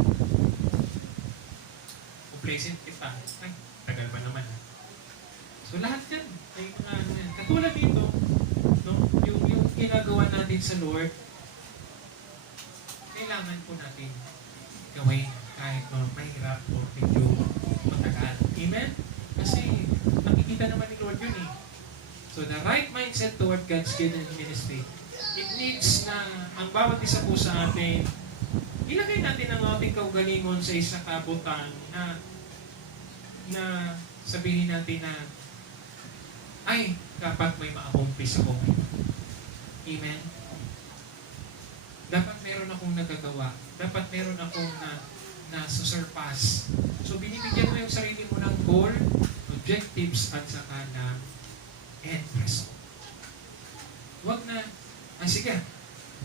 Complacent kita. Ay, tagal pa naman. So lahat yan. Ay, mga ano yan. Katulad dito, no? yung ginagawa natin sa Lord, kailangan po natin gawin kahit mahirap o medyo matagal. Amen? Kasi nakikita naman ni Lord yun eh. So the right mindset toward God's given ministry, it needs na ang bawat isa po sa atin, ilagay natin ang ating kaugalingon sa isang kabutan na sabihin natin na ay, dapat may maakumpis ako. Amen? Dapat meron akong nagagawa. Dapat meron akong na surpass. So, binibigyan mo yung sarili mo ng goal, objectives, at saka ng end result. Huwag na, sige,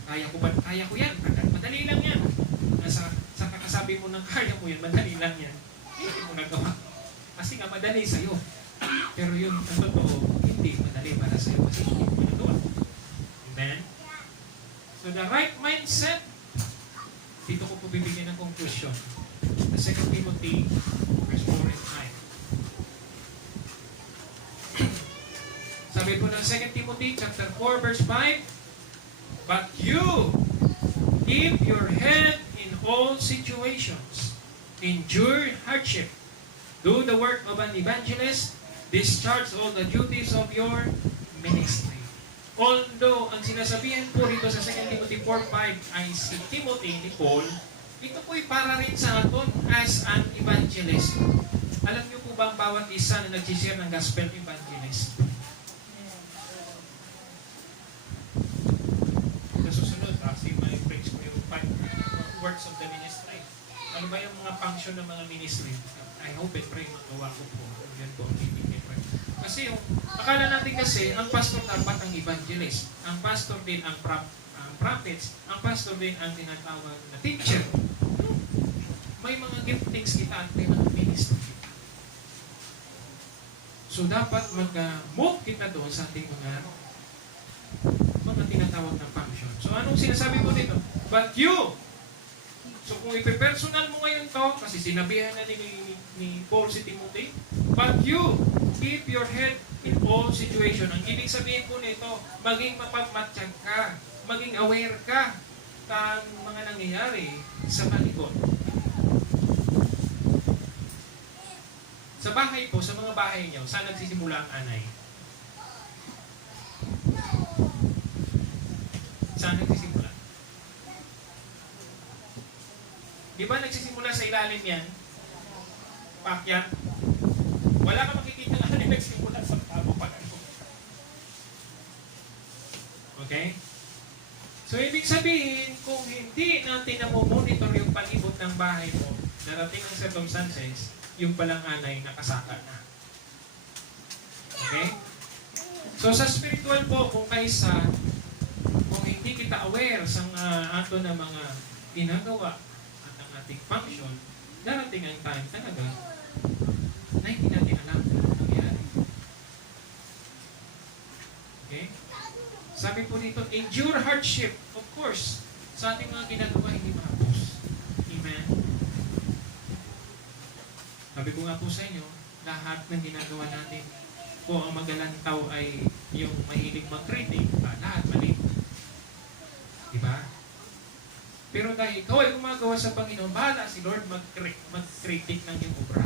kaya ko yan. Madali lang yan. Sa kakasabi mo ng kaya mo yan, madali lang yan. Hindi mo nagawa. Kasi nga madali sa'yo. Pero yung ang totoo, hindi madali para sa'yo kasi hindi mo nagawa. Amen? So the right mindset, dito ko po bibigyan ng conclusion. The 2 Timothy, verse 4 and 5. Sabi po ng 2 Timothy, chapter 4, verse 5, but you keep your head in all situations, endure hardship, do the work of an evangelist, discharge all the duties of your ministry. Although, ang sinasabihan po rito sa 2 Timothy 4:5 ay si Timothy ni Paul, ito po'y para rin sa aton as an evangelist. Alam niyo po ba ang bawat isa na nag-share ng gospel evangelist? Sa susunod, kasi may preach ko yung 5 works of the ministry. Ano ba yung mga function ng mga ministry? I hope and pray magawa ko po. Yan po, kasi yung, akala natin kasi, ang pastor dapat ang evangelist. Ang pastor din ang prophets. Ang pastor din ang tinatawag na teacher. May mga giftings kita at may mga ministry kita. So dapat mag-move kita doon sa ating mga tinatawag na function. So anong sinasabi mo dito? But you, so kung ipipersonal mo ngayon to, kasi sinabihan na ni Paul si Timothy, but you, keep your head in all situation. Ang ibig sabihin po nito, maging mapagmatsyag ka, maging aware ka ng mga nangyayari sa paligid. Sa bahay po, sa mga bahay niyo, saan nagsisimula ang anay? Saan nagsisimula? Di ba nagsisimula sa ilalim yan? Pakyat. Wala ka makikita na nagsimula sa tabo pa lang. Okay? So, ibig sabihin, kung hindi natin namomonitor yung palibot ng bahay mo, darating ang circumstances, yung palang anay nakasaka na. Okay? So, sa spiritual po, kung hindi kita aware sa ato na mga ginagawa at ang ating function, darating ang time talaga na hindi natin alam kung ano nangyari. Okay? Sabi po dito, endure hardship. Of course, sa ating mga ginagawa, hindi mahapos. Amen? Sabi ko nga po sa inyo, lahat ng ginagawa natin, kung ang magalantaw ay yung mahilig mag-critic, lahat mali. Diba? Pero dahil ikaw ay gumagawa sa Panginoon, bahala si Lord mag-critic ng iyong obra.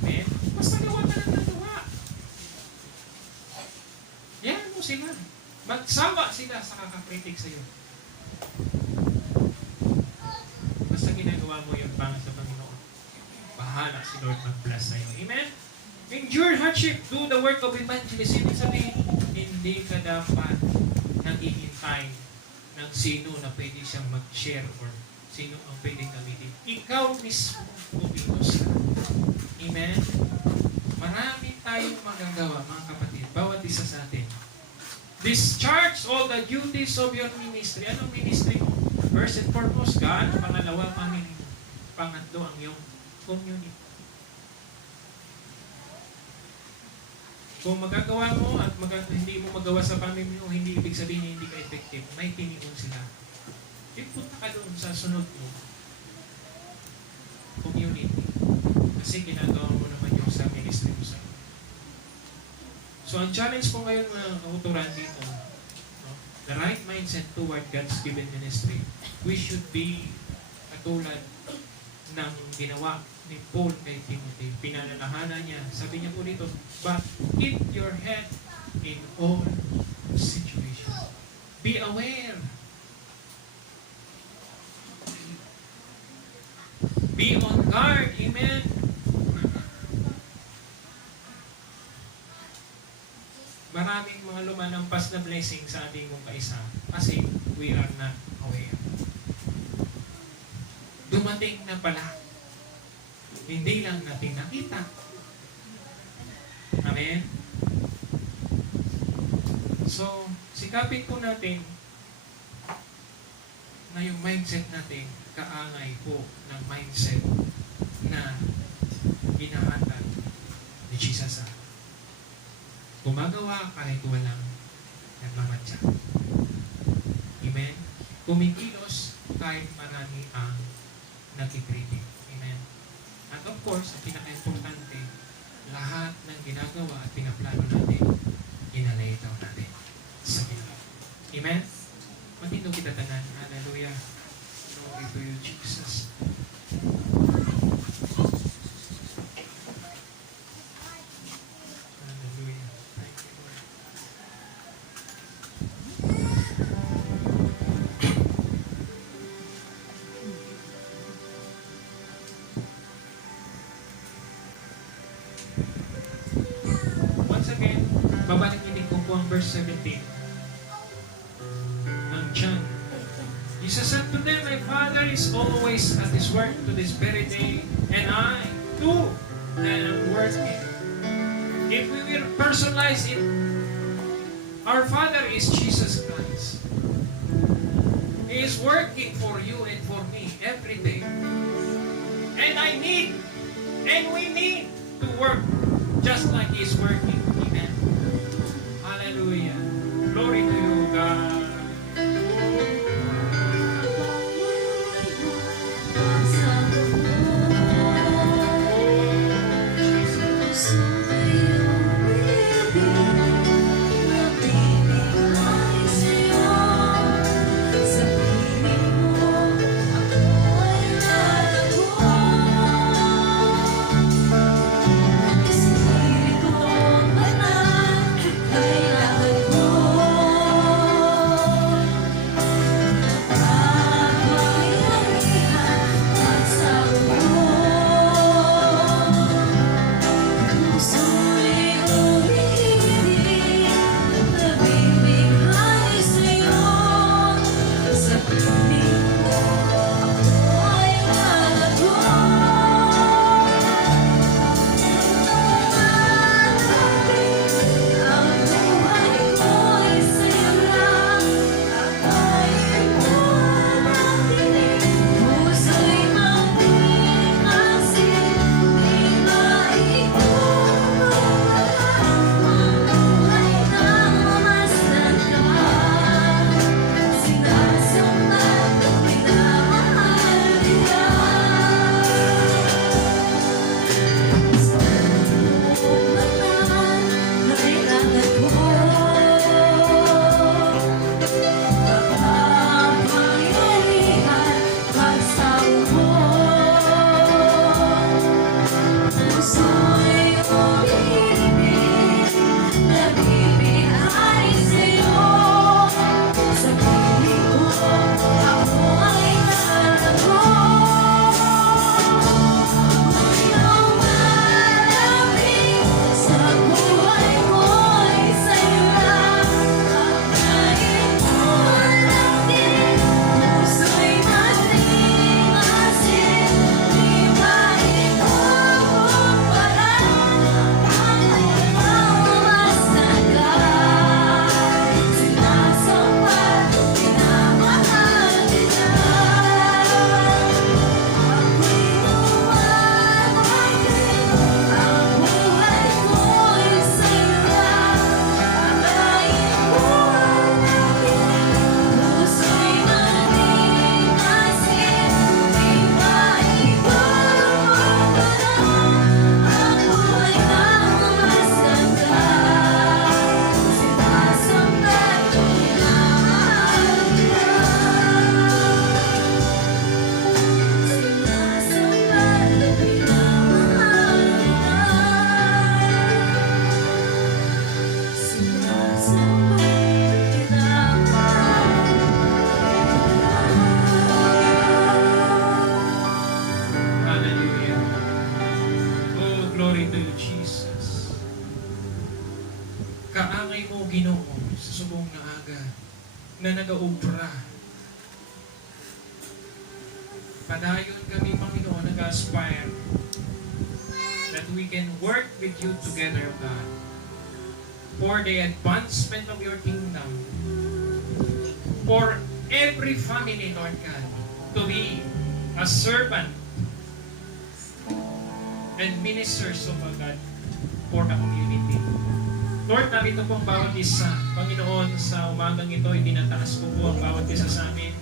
Amen? Basta gawa ka ng nagawa. Yan mo sila. Magsawa sila sa kakakritik sa iyo. Basta ginagawa mo yung pangit sa Panginoon, bahala si Lord mag-bless sa iyo. Amen? Endure hardship. Do the work of evangelism. Ibig sabihin, hindi ka dapat naghihintay ng sino na pwede siyang mag-share or sino ang pwedeng gamitin. Ikaw mismo pumilos ka. Amen? Marami tayong magagawa, mga kapatid, bawat isa sa atin. Discharge all the duties of your ministry. Anong ministry mo? First and foremost, God. Pangalawa, Panginoon. Pangatlo, ang iyong community. Kung magagawa mo at hindi mo magawa sa family mo, hindi ibig sabihin na hindi ka effective. May tinigon sila. Punta ka doon sa sunod mo community. Kasi ginagawa mo naman yung sa ministry mo sa. So ang challenge ko ngayon mga kauturan dito, no, the right mindset toward God's given ministry, we should be katulad ng ginawa ni Paul kay Timothy. Pinalalahanan niya. Sabi niya po dito, but keep your head in all situations. Be aware. Be on guard. Amen. Maraming mga lumanampas na blessing sa ating mga kaisa kasi we are not aware. Dumating na pala. Hindi lang natin nakita. Amen? So, sikapin po natin na yung mindset natin kaangay po ng mindset na ginahatag ni Jesus sa atin. Gumagawa kahit walang nagmamatya. Amen? Kumikilos kahit marami ang nagkikritik. Amen? At of course, ang pinaka-importante, lahat ng ginagawa at pinaplano natin, ginalaitaw natin sa Panginoon. Amen? Matindog kita tanan. Hallelujah. Glory to you, Jesus. Hallelujah. Thank you, Lord. Once again, babalikin ko po ang verse 17 ng John. Jesus said to them, my Father is always at His work to this very day, and I too am working. If we will personalize it, our Father is Jesus Christ. He is working for you and for me every day. And I need, and we need to work just like He is working. Amen. Hallelujah. Glory to you, God. Kailangan mo Glory to you, Jesus. Kaangay mo, Ginoo, sa subong na aga na nag-aubra. Padayon kami, Panginoon, nag-aspire that we can work with you together, God, for the advancement of your kingdom, for every family, Lord God, to be a servant and ministers of God for the community. Lord, narito po ang bawat isa. Panginoon, sa umagang ito, itinataas ko po ang bawat isa sa amin.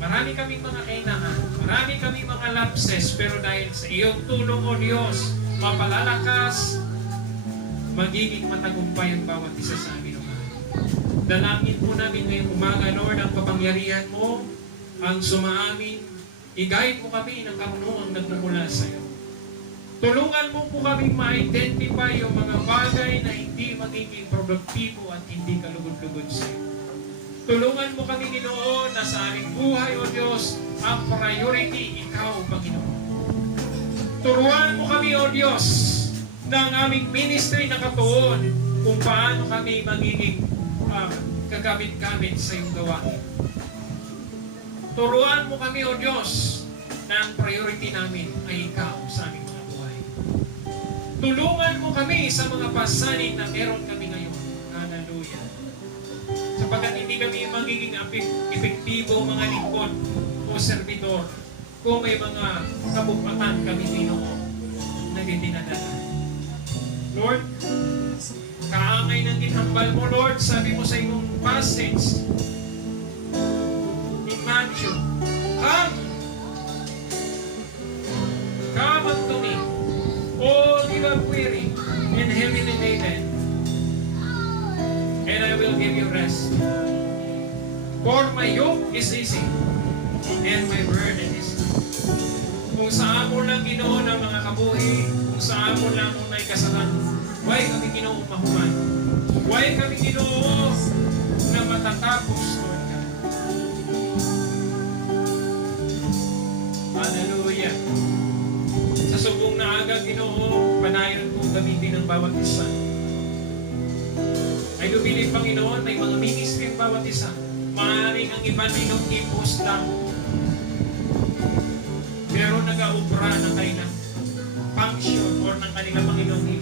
Marami kaming mga kailangan, marami kaming mga lapses, pero dahil sa iyong tulong, O Diyos, mapalalakas, magiging matagumpay ang bawat isa sa amin, O God. Dalangin po namin ngayong umaga, Lord, ang kapangyarihan mo, ang sumaamin, i-guide mo kami ng karunungang nagmumula sa iyo. Tulungan mo po kami ma-identify yung mga bagay na hindi magiging produktibo at hindi kalugod-lugod sa iyo. Tulungan mo kami, Ginoo, na sa aming buhay, O Diyos, ang priority, Ikaw, Panginoon. Turuan mo kami, O Diyos, ng aming ministry na katuon kung paano kami magiging kagamit-gamit sa iyong gawain. Turuan mo kami, O Diyos, na ang priority namin ay Ikaw sa aming mga buhay. Tulungan mo kami sa mga pasanin na meron kami ngayon. Hallelujah. Sapagkat hindi kami magiging epektibo mga lingkod o servidor kung may mga kabukatan kami Ginoo na dinadala. Lord, kaangay ng ginhambal mo, Lord, sabi mo sa iyong passage in Matthew, Come unto me, all ye are weary and heavy laden, and I will give you rest. For my yoke is easy, and my burden is light. Kung saan mo lang Ginoo ng mga kabuhi, kung saan mo lang may kasalan, why kami Ginoo mahuman? Why kami Ginoo na matatapos, Lord God? Hallelujah. Sa subong na aga, Ginoo, panayon po gamitin ng bawat isa. I do believe, Panginoon, may mga ministry ang bawat isa. Maaaring ang iba na inong-impos lang. Pero nag-aubra ng kanilang function or ng kanilang Panginoon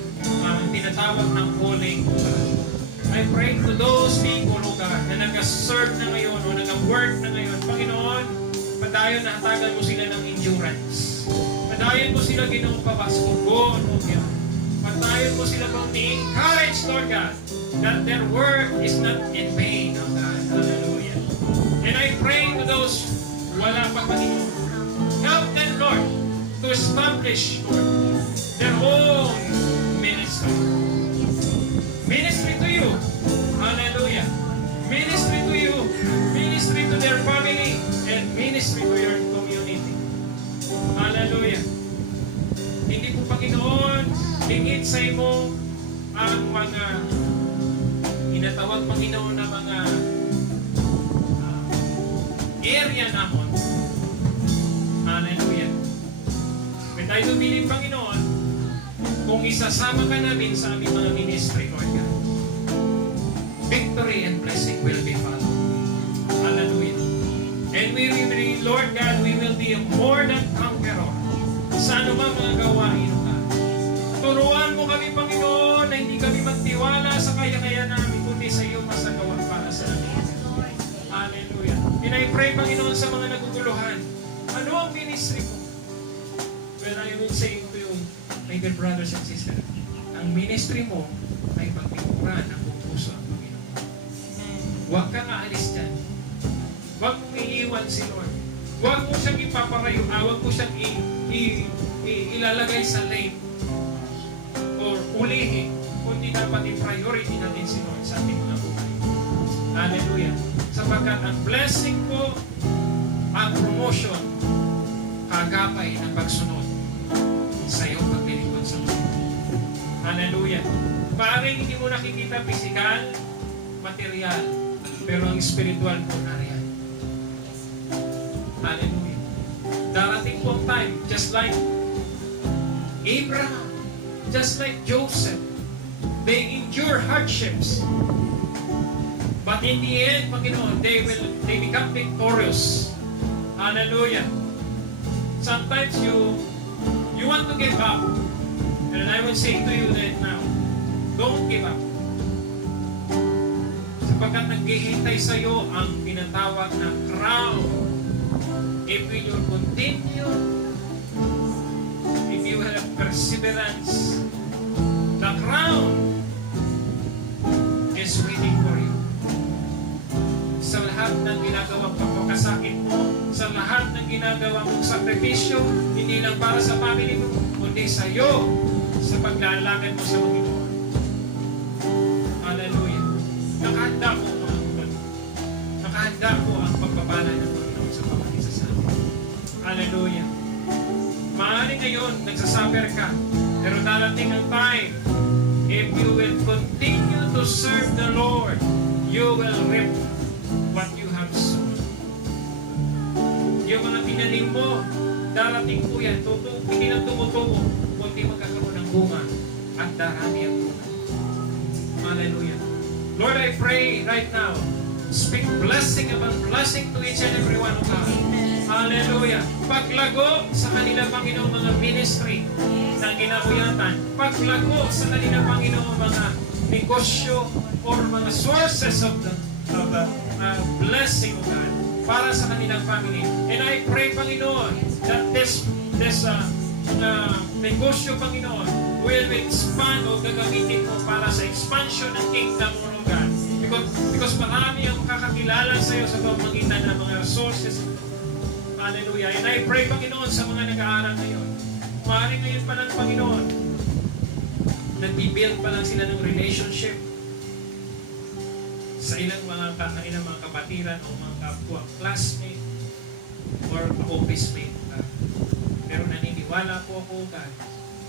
tinatawag ng calling. I pray to those people, O God, na nag-serve na ngayon o nag-work na ngayon. Panginoon, padayon na hatagan mo sila ng endurance. Padayon mo sila Ginoo pabaskugon, O God. Padayon mo sila pang i-encourage, Lord God, that their work is not in vain, O God. Hallelujah. And I pray to those wala pang Panginoon. Help them, Lord, to establish, Lord, their own ministry. Ministry to you. Hallelujah. Ministry to you. Ministry to their family. And ministry to your community. Hallelujah. Hindi po, Panginoon, lingid sa imo ang mga inatawag, Panginoon, na mga area namon. Hallelujah. When I do believe, Panginoon, kung isasama ka namin sa aming mga ministry, Lord God, victory and blessing will be followed. Hallelujah. And we will be, Lord God, we will be more than conqueror sa anumang mga gawain, O God. Turuan mo kami, Panginoon, na hindi kami magtiwala sa kaya-kaya namin, kundi sa iyo masagawa para sa amin. Hallelujah. And I pray, Panginoon, sa mga naguguluhan, ano ang ministry mo? Well, I will say to you, my dear brothers and sisters, ang ministry mo ay pagtikuran ng buong puso ang Panginoon. Huwag kang aalis dyan. Huwag mong iiwan si Lord. Huwag mo siyang ipaparayo. Huwag mo siyang ilalagay sa lane or ulihin. Kundi dapat i-priority natin si Lord sa ating mga buhay. Hallelujah. Sapagkat ang blessing ko, ang promotion, kagapay ng pagsunod sa iyong paglilingkod sa Lord. Hallelujah. Maaaring hindi mo nakikita physical, material, pero ang spiritual po nariyan. Hallelujah. Darating po ang time, just like Abraham, just like Joseph, they endure hardships. But in the end, Panginoon, they become victorious. Hallelujah. Sometimes you want to give up. And I will say to you right now, don't give up. Sapagkat naghihintay sa iyo ang tinatawag na crown. If you continue, if you have perseverance, the crown is waiting for you. Sa lahat ng ginagawang pagpapakasakit mo, sa lahat ng ginagawang sakripisyo, hindi lang para sa family mo, kundi sa iyo, sa paglalakad mo sa Panginoon. Hallelujah. Nakahanda po mga kapatid. Nakahanda po ang pagpapala ng Panginoon sa pamamagitan sa atin. Hallelujah. Maaaring ngayon, nagsasuffer ka, pero darating ang time, if you will continue to serve the Lord, you will reap what you have sown. Yung mga tinanim mo, darating po yan. Hindi lang tumutubo, kundi magkakaroon ng bunga at darami ang bunga. Hallelujah. Lord, I pray right now, speak blessing upon blessing to each and every one of us. Hallelujah. Paglago sa kanila, Panginoon, mga ministry na ginahuyatan. Paglago sa kanila, Panginoon, mga negosyo or mga sources of blessing, God, para sa kanilang family. And I pray, Panginoon, that this negosyo, Panginoon, will expand o gagamitin mo para sa expansion ng kingdom mo, God. Because marami ang makakakilala sa iyo sa pamamagitan ng mga resources. Hallelujah. And I pray, Panginoon, sa mga nag-aaral ngayon. Maaaring ngayon pa lang, Panginoon, nag-build pa lang sila ng relationship sa ilang mga kapatiran o mga kapwa classmate or office mate. Pero naniniwala po ako, God,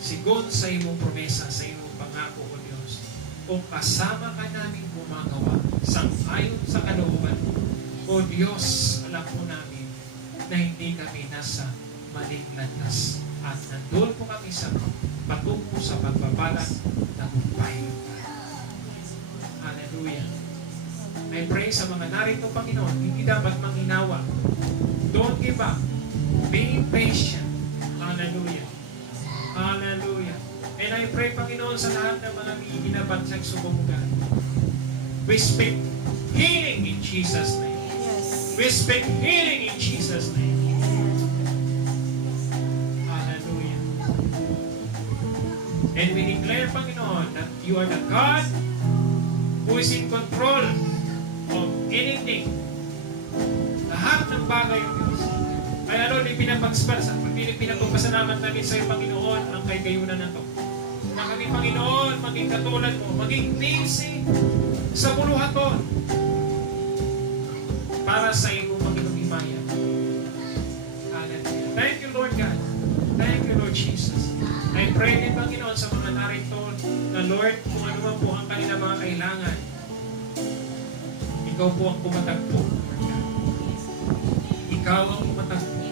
sigon sa iyong promesa, sa iyong pangako, O Diyos, kung kasama ka namin gumagawa sang-ayon sa kalooban mo, O Diyos, alam po namin na hindi kami nasa maling landas at nandun po kami sa patungo sa pagbabalat ng buhay. Hallelujah. I pray sa mga narito, Panginoon, hindi dapat manginawa. Don't give up. Be patient. Hallelujah. Hallelujah. And I pray, Panginoon, sa lahat ng mga binabansag sumumugan. We speak healing in Jesus' name. We speak healing in Jesus' name. Hallelujah. And we declare, Panginoon, that you are the God who is in control of anything. Lahat ng bagay, O Diyos. Kaya Lord, pinapagpasalamat namin sa iyo, Panginoon, ang kayunan na ito. Na kami, Panginoon, maging katulad mo, maging busy sa buluhaton para sa iyo, Panginoon, himaya. Hallelujah. Thank you, Lord God. Thank you, Lord Jesus. I pray din, Panginoon, sa mga narito na, Lord, kung ano man po ang kanilang mga kailangan, ikaw po ang pumatagpo. Ikaw ang pumatagpo.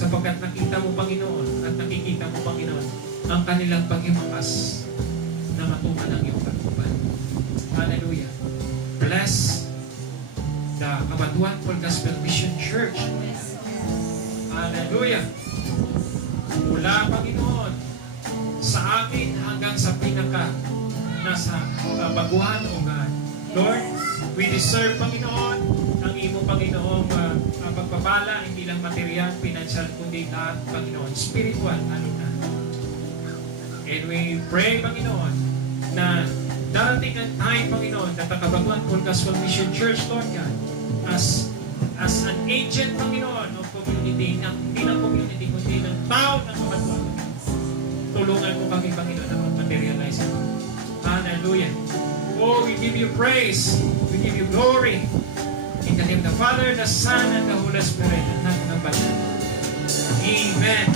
Sapagkat nakita mo, Panginoon, at nakikita mo, Panginoon, ang kanilang paghimakas na matungan ng iyong pagkuban. Hallelujah. Bless the Abatuan Full Gospel Mission Church. Hallelujah. Mula, Panginoon, sa amin hanggang sa pinaka nasa baguhan, O God. Lord, we deserve, Panginoon, ang imo, Panginoon, pagpapala, hindi lang material, financial, kundi lahat, Panginoon, spiritual, ano na. And we pray, Panginoon, na darating ang time, Panginoon, na Takabaguan Full Gospel Mission Church, Lord God, as an agent, Panginoon, of community, hindi ng community, kundi ng tao ng Kabatuan. Tulungan mo kami, Panginoon, na mag-materialize. Hallelujah. Oh, we give you praise. We give you glory. In the name of the Father, the Son, and the Holy Spirit. Amen.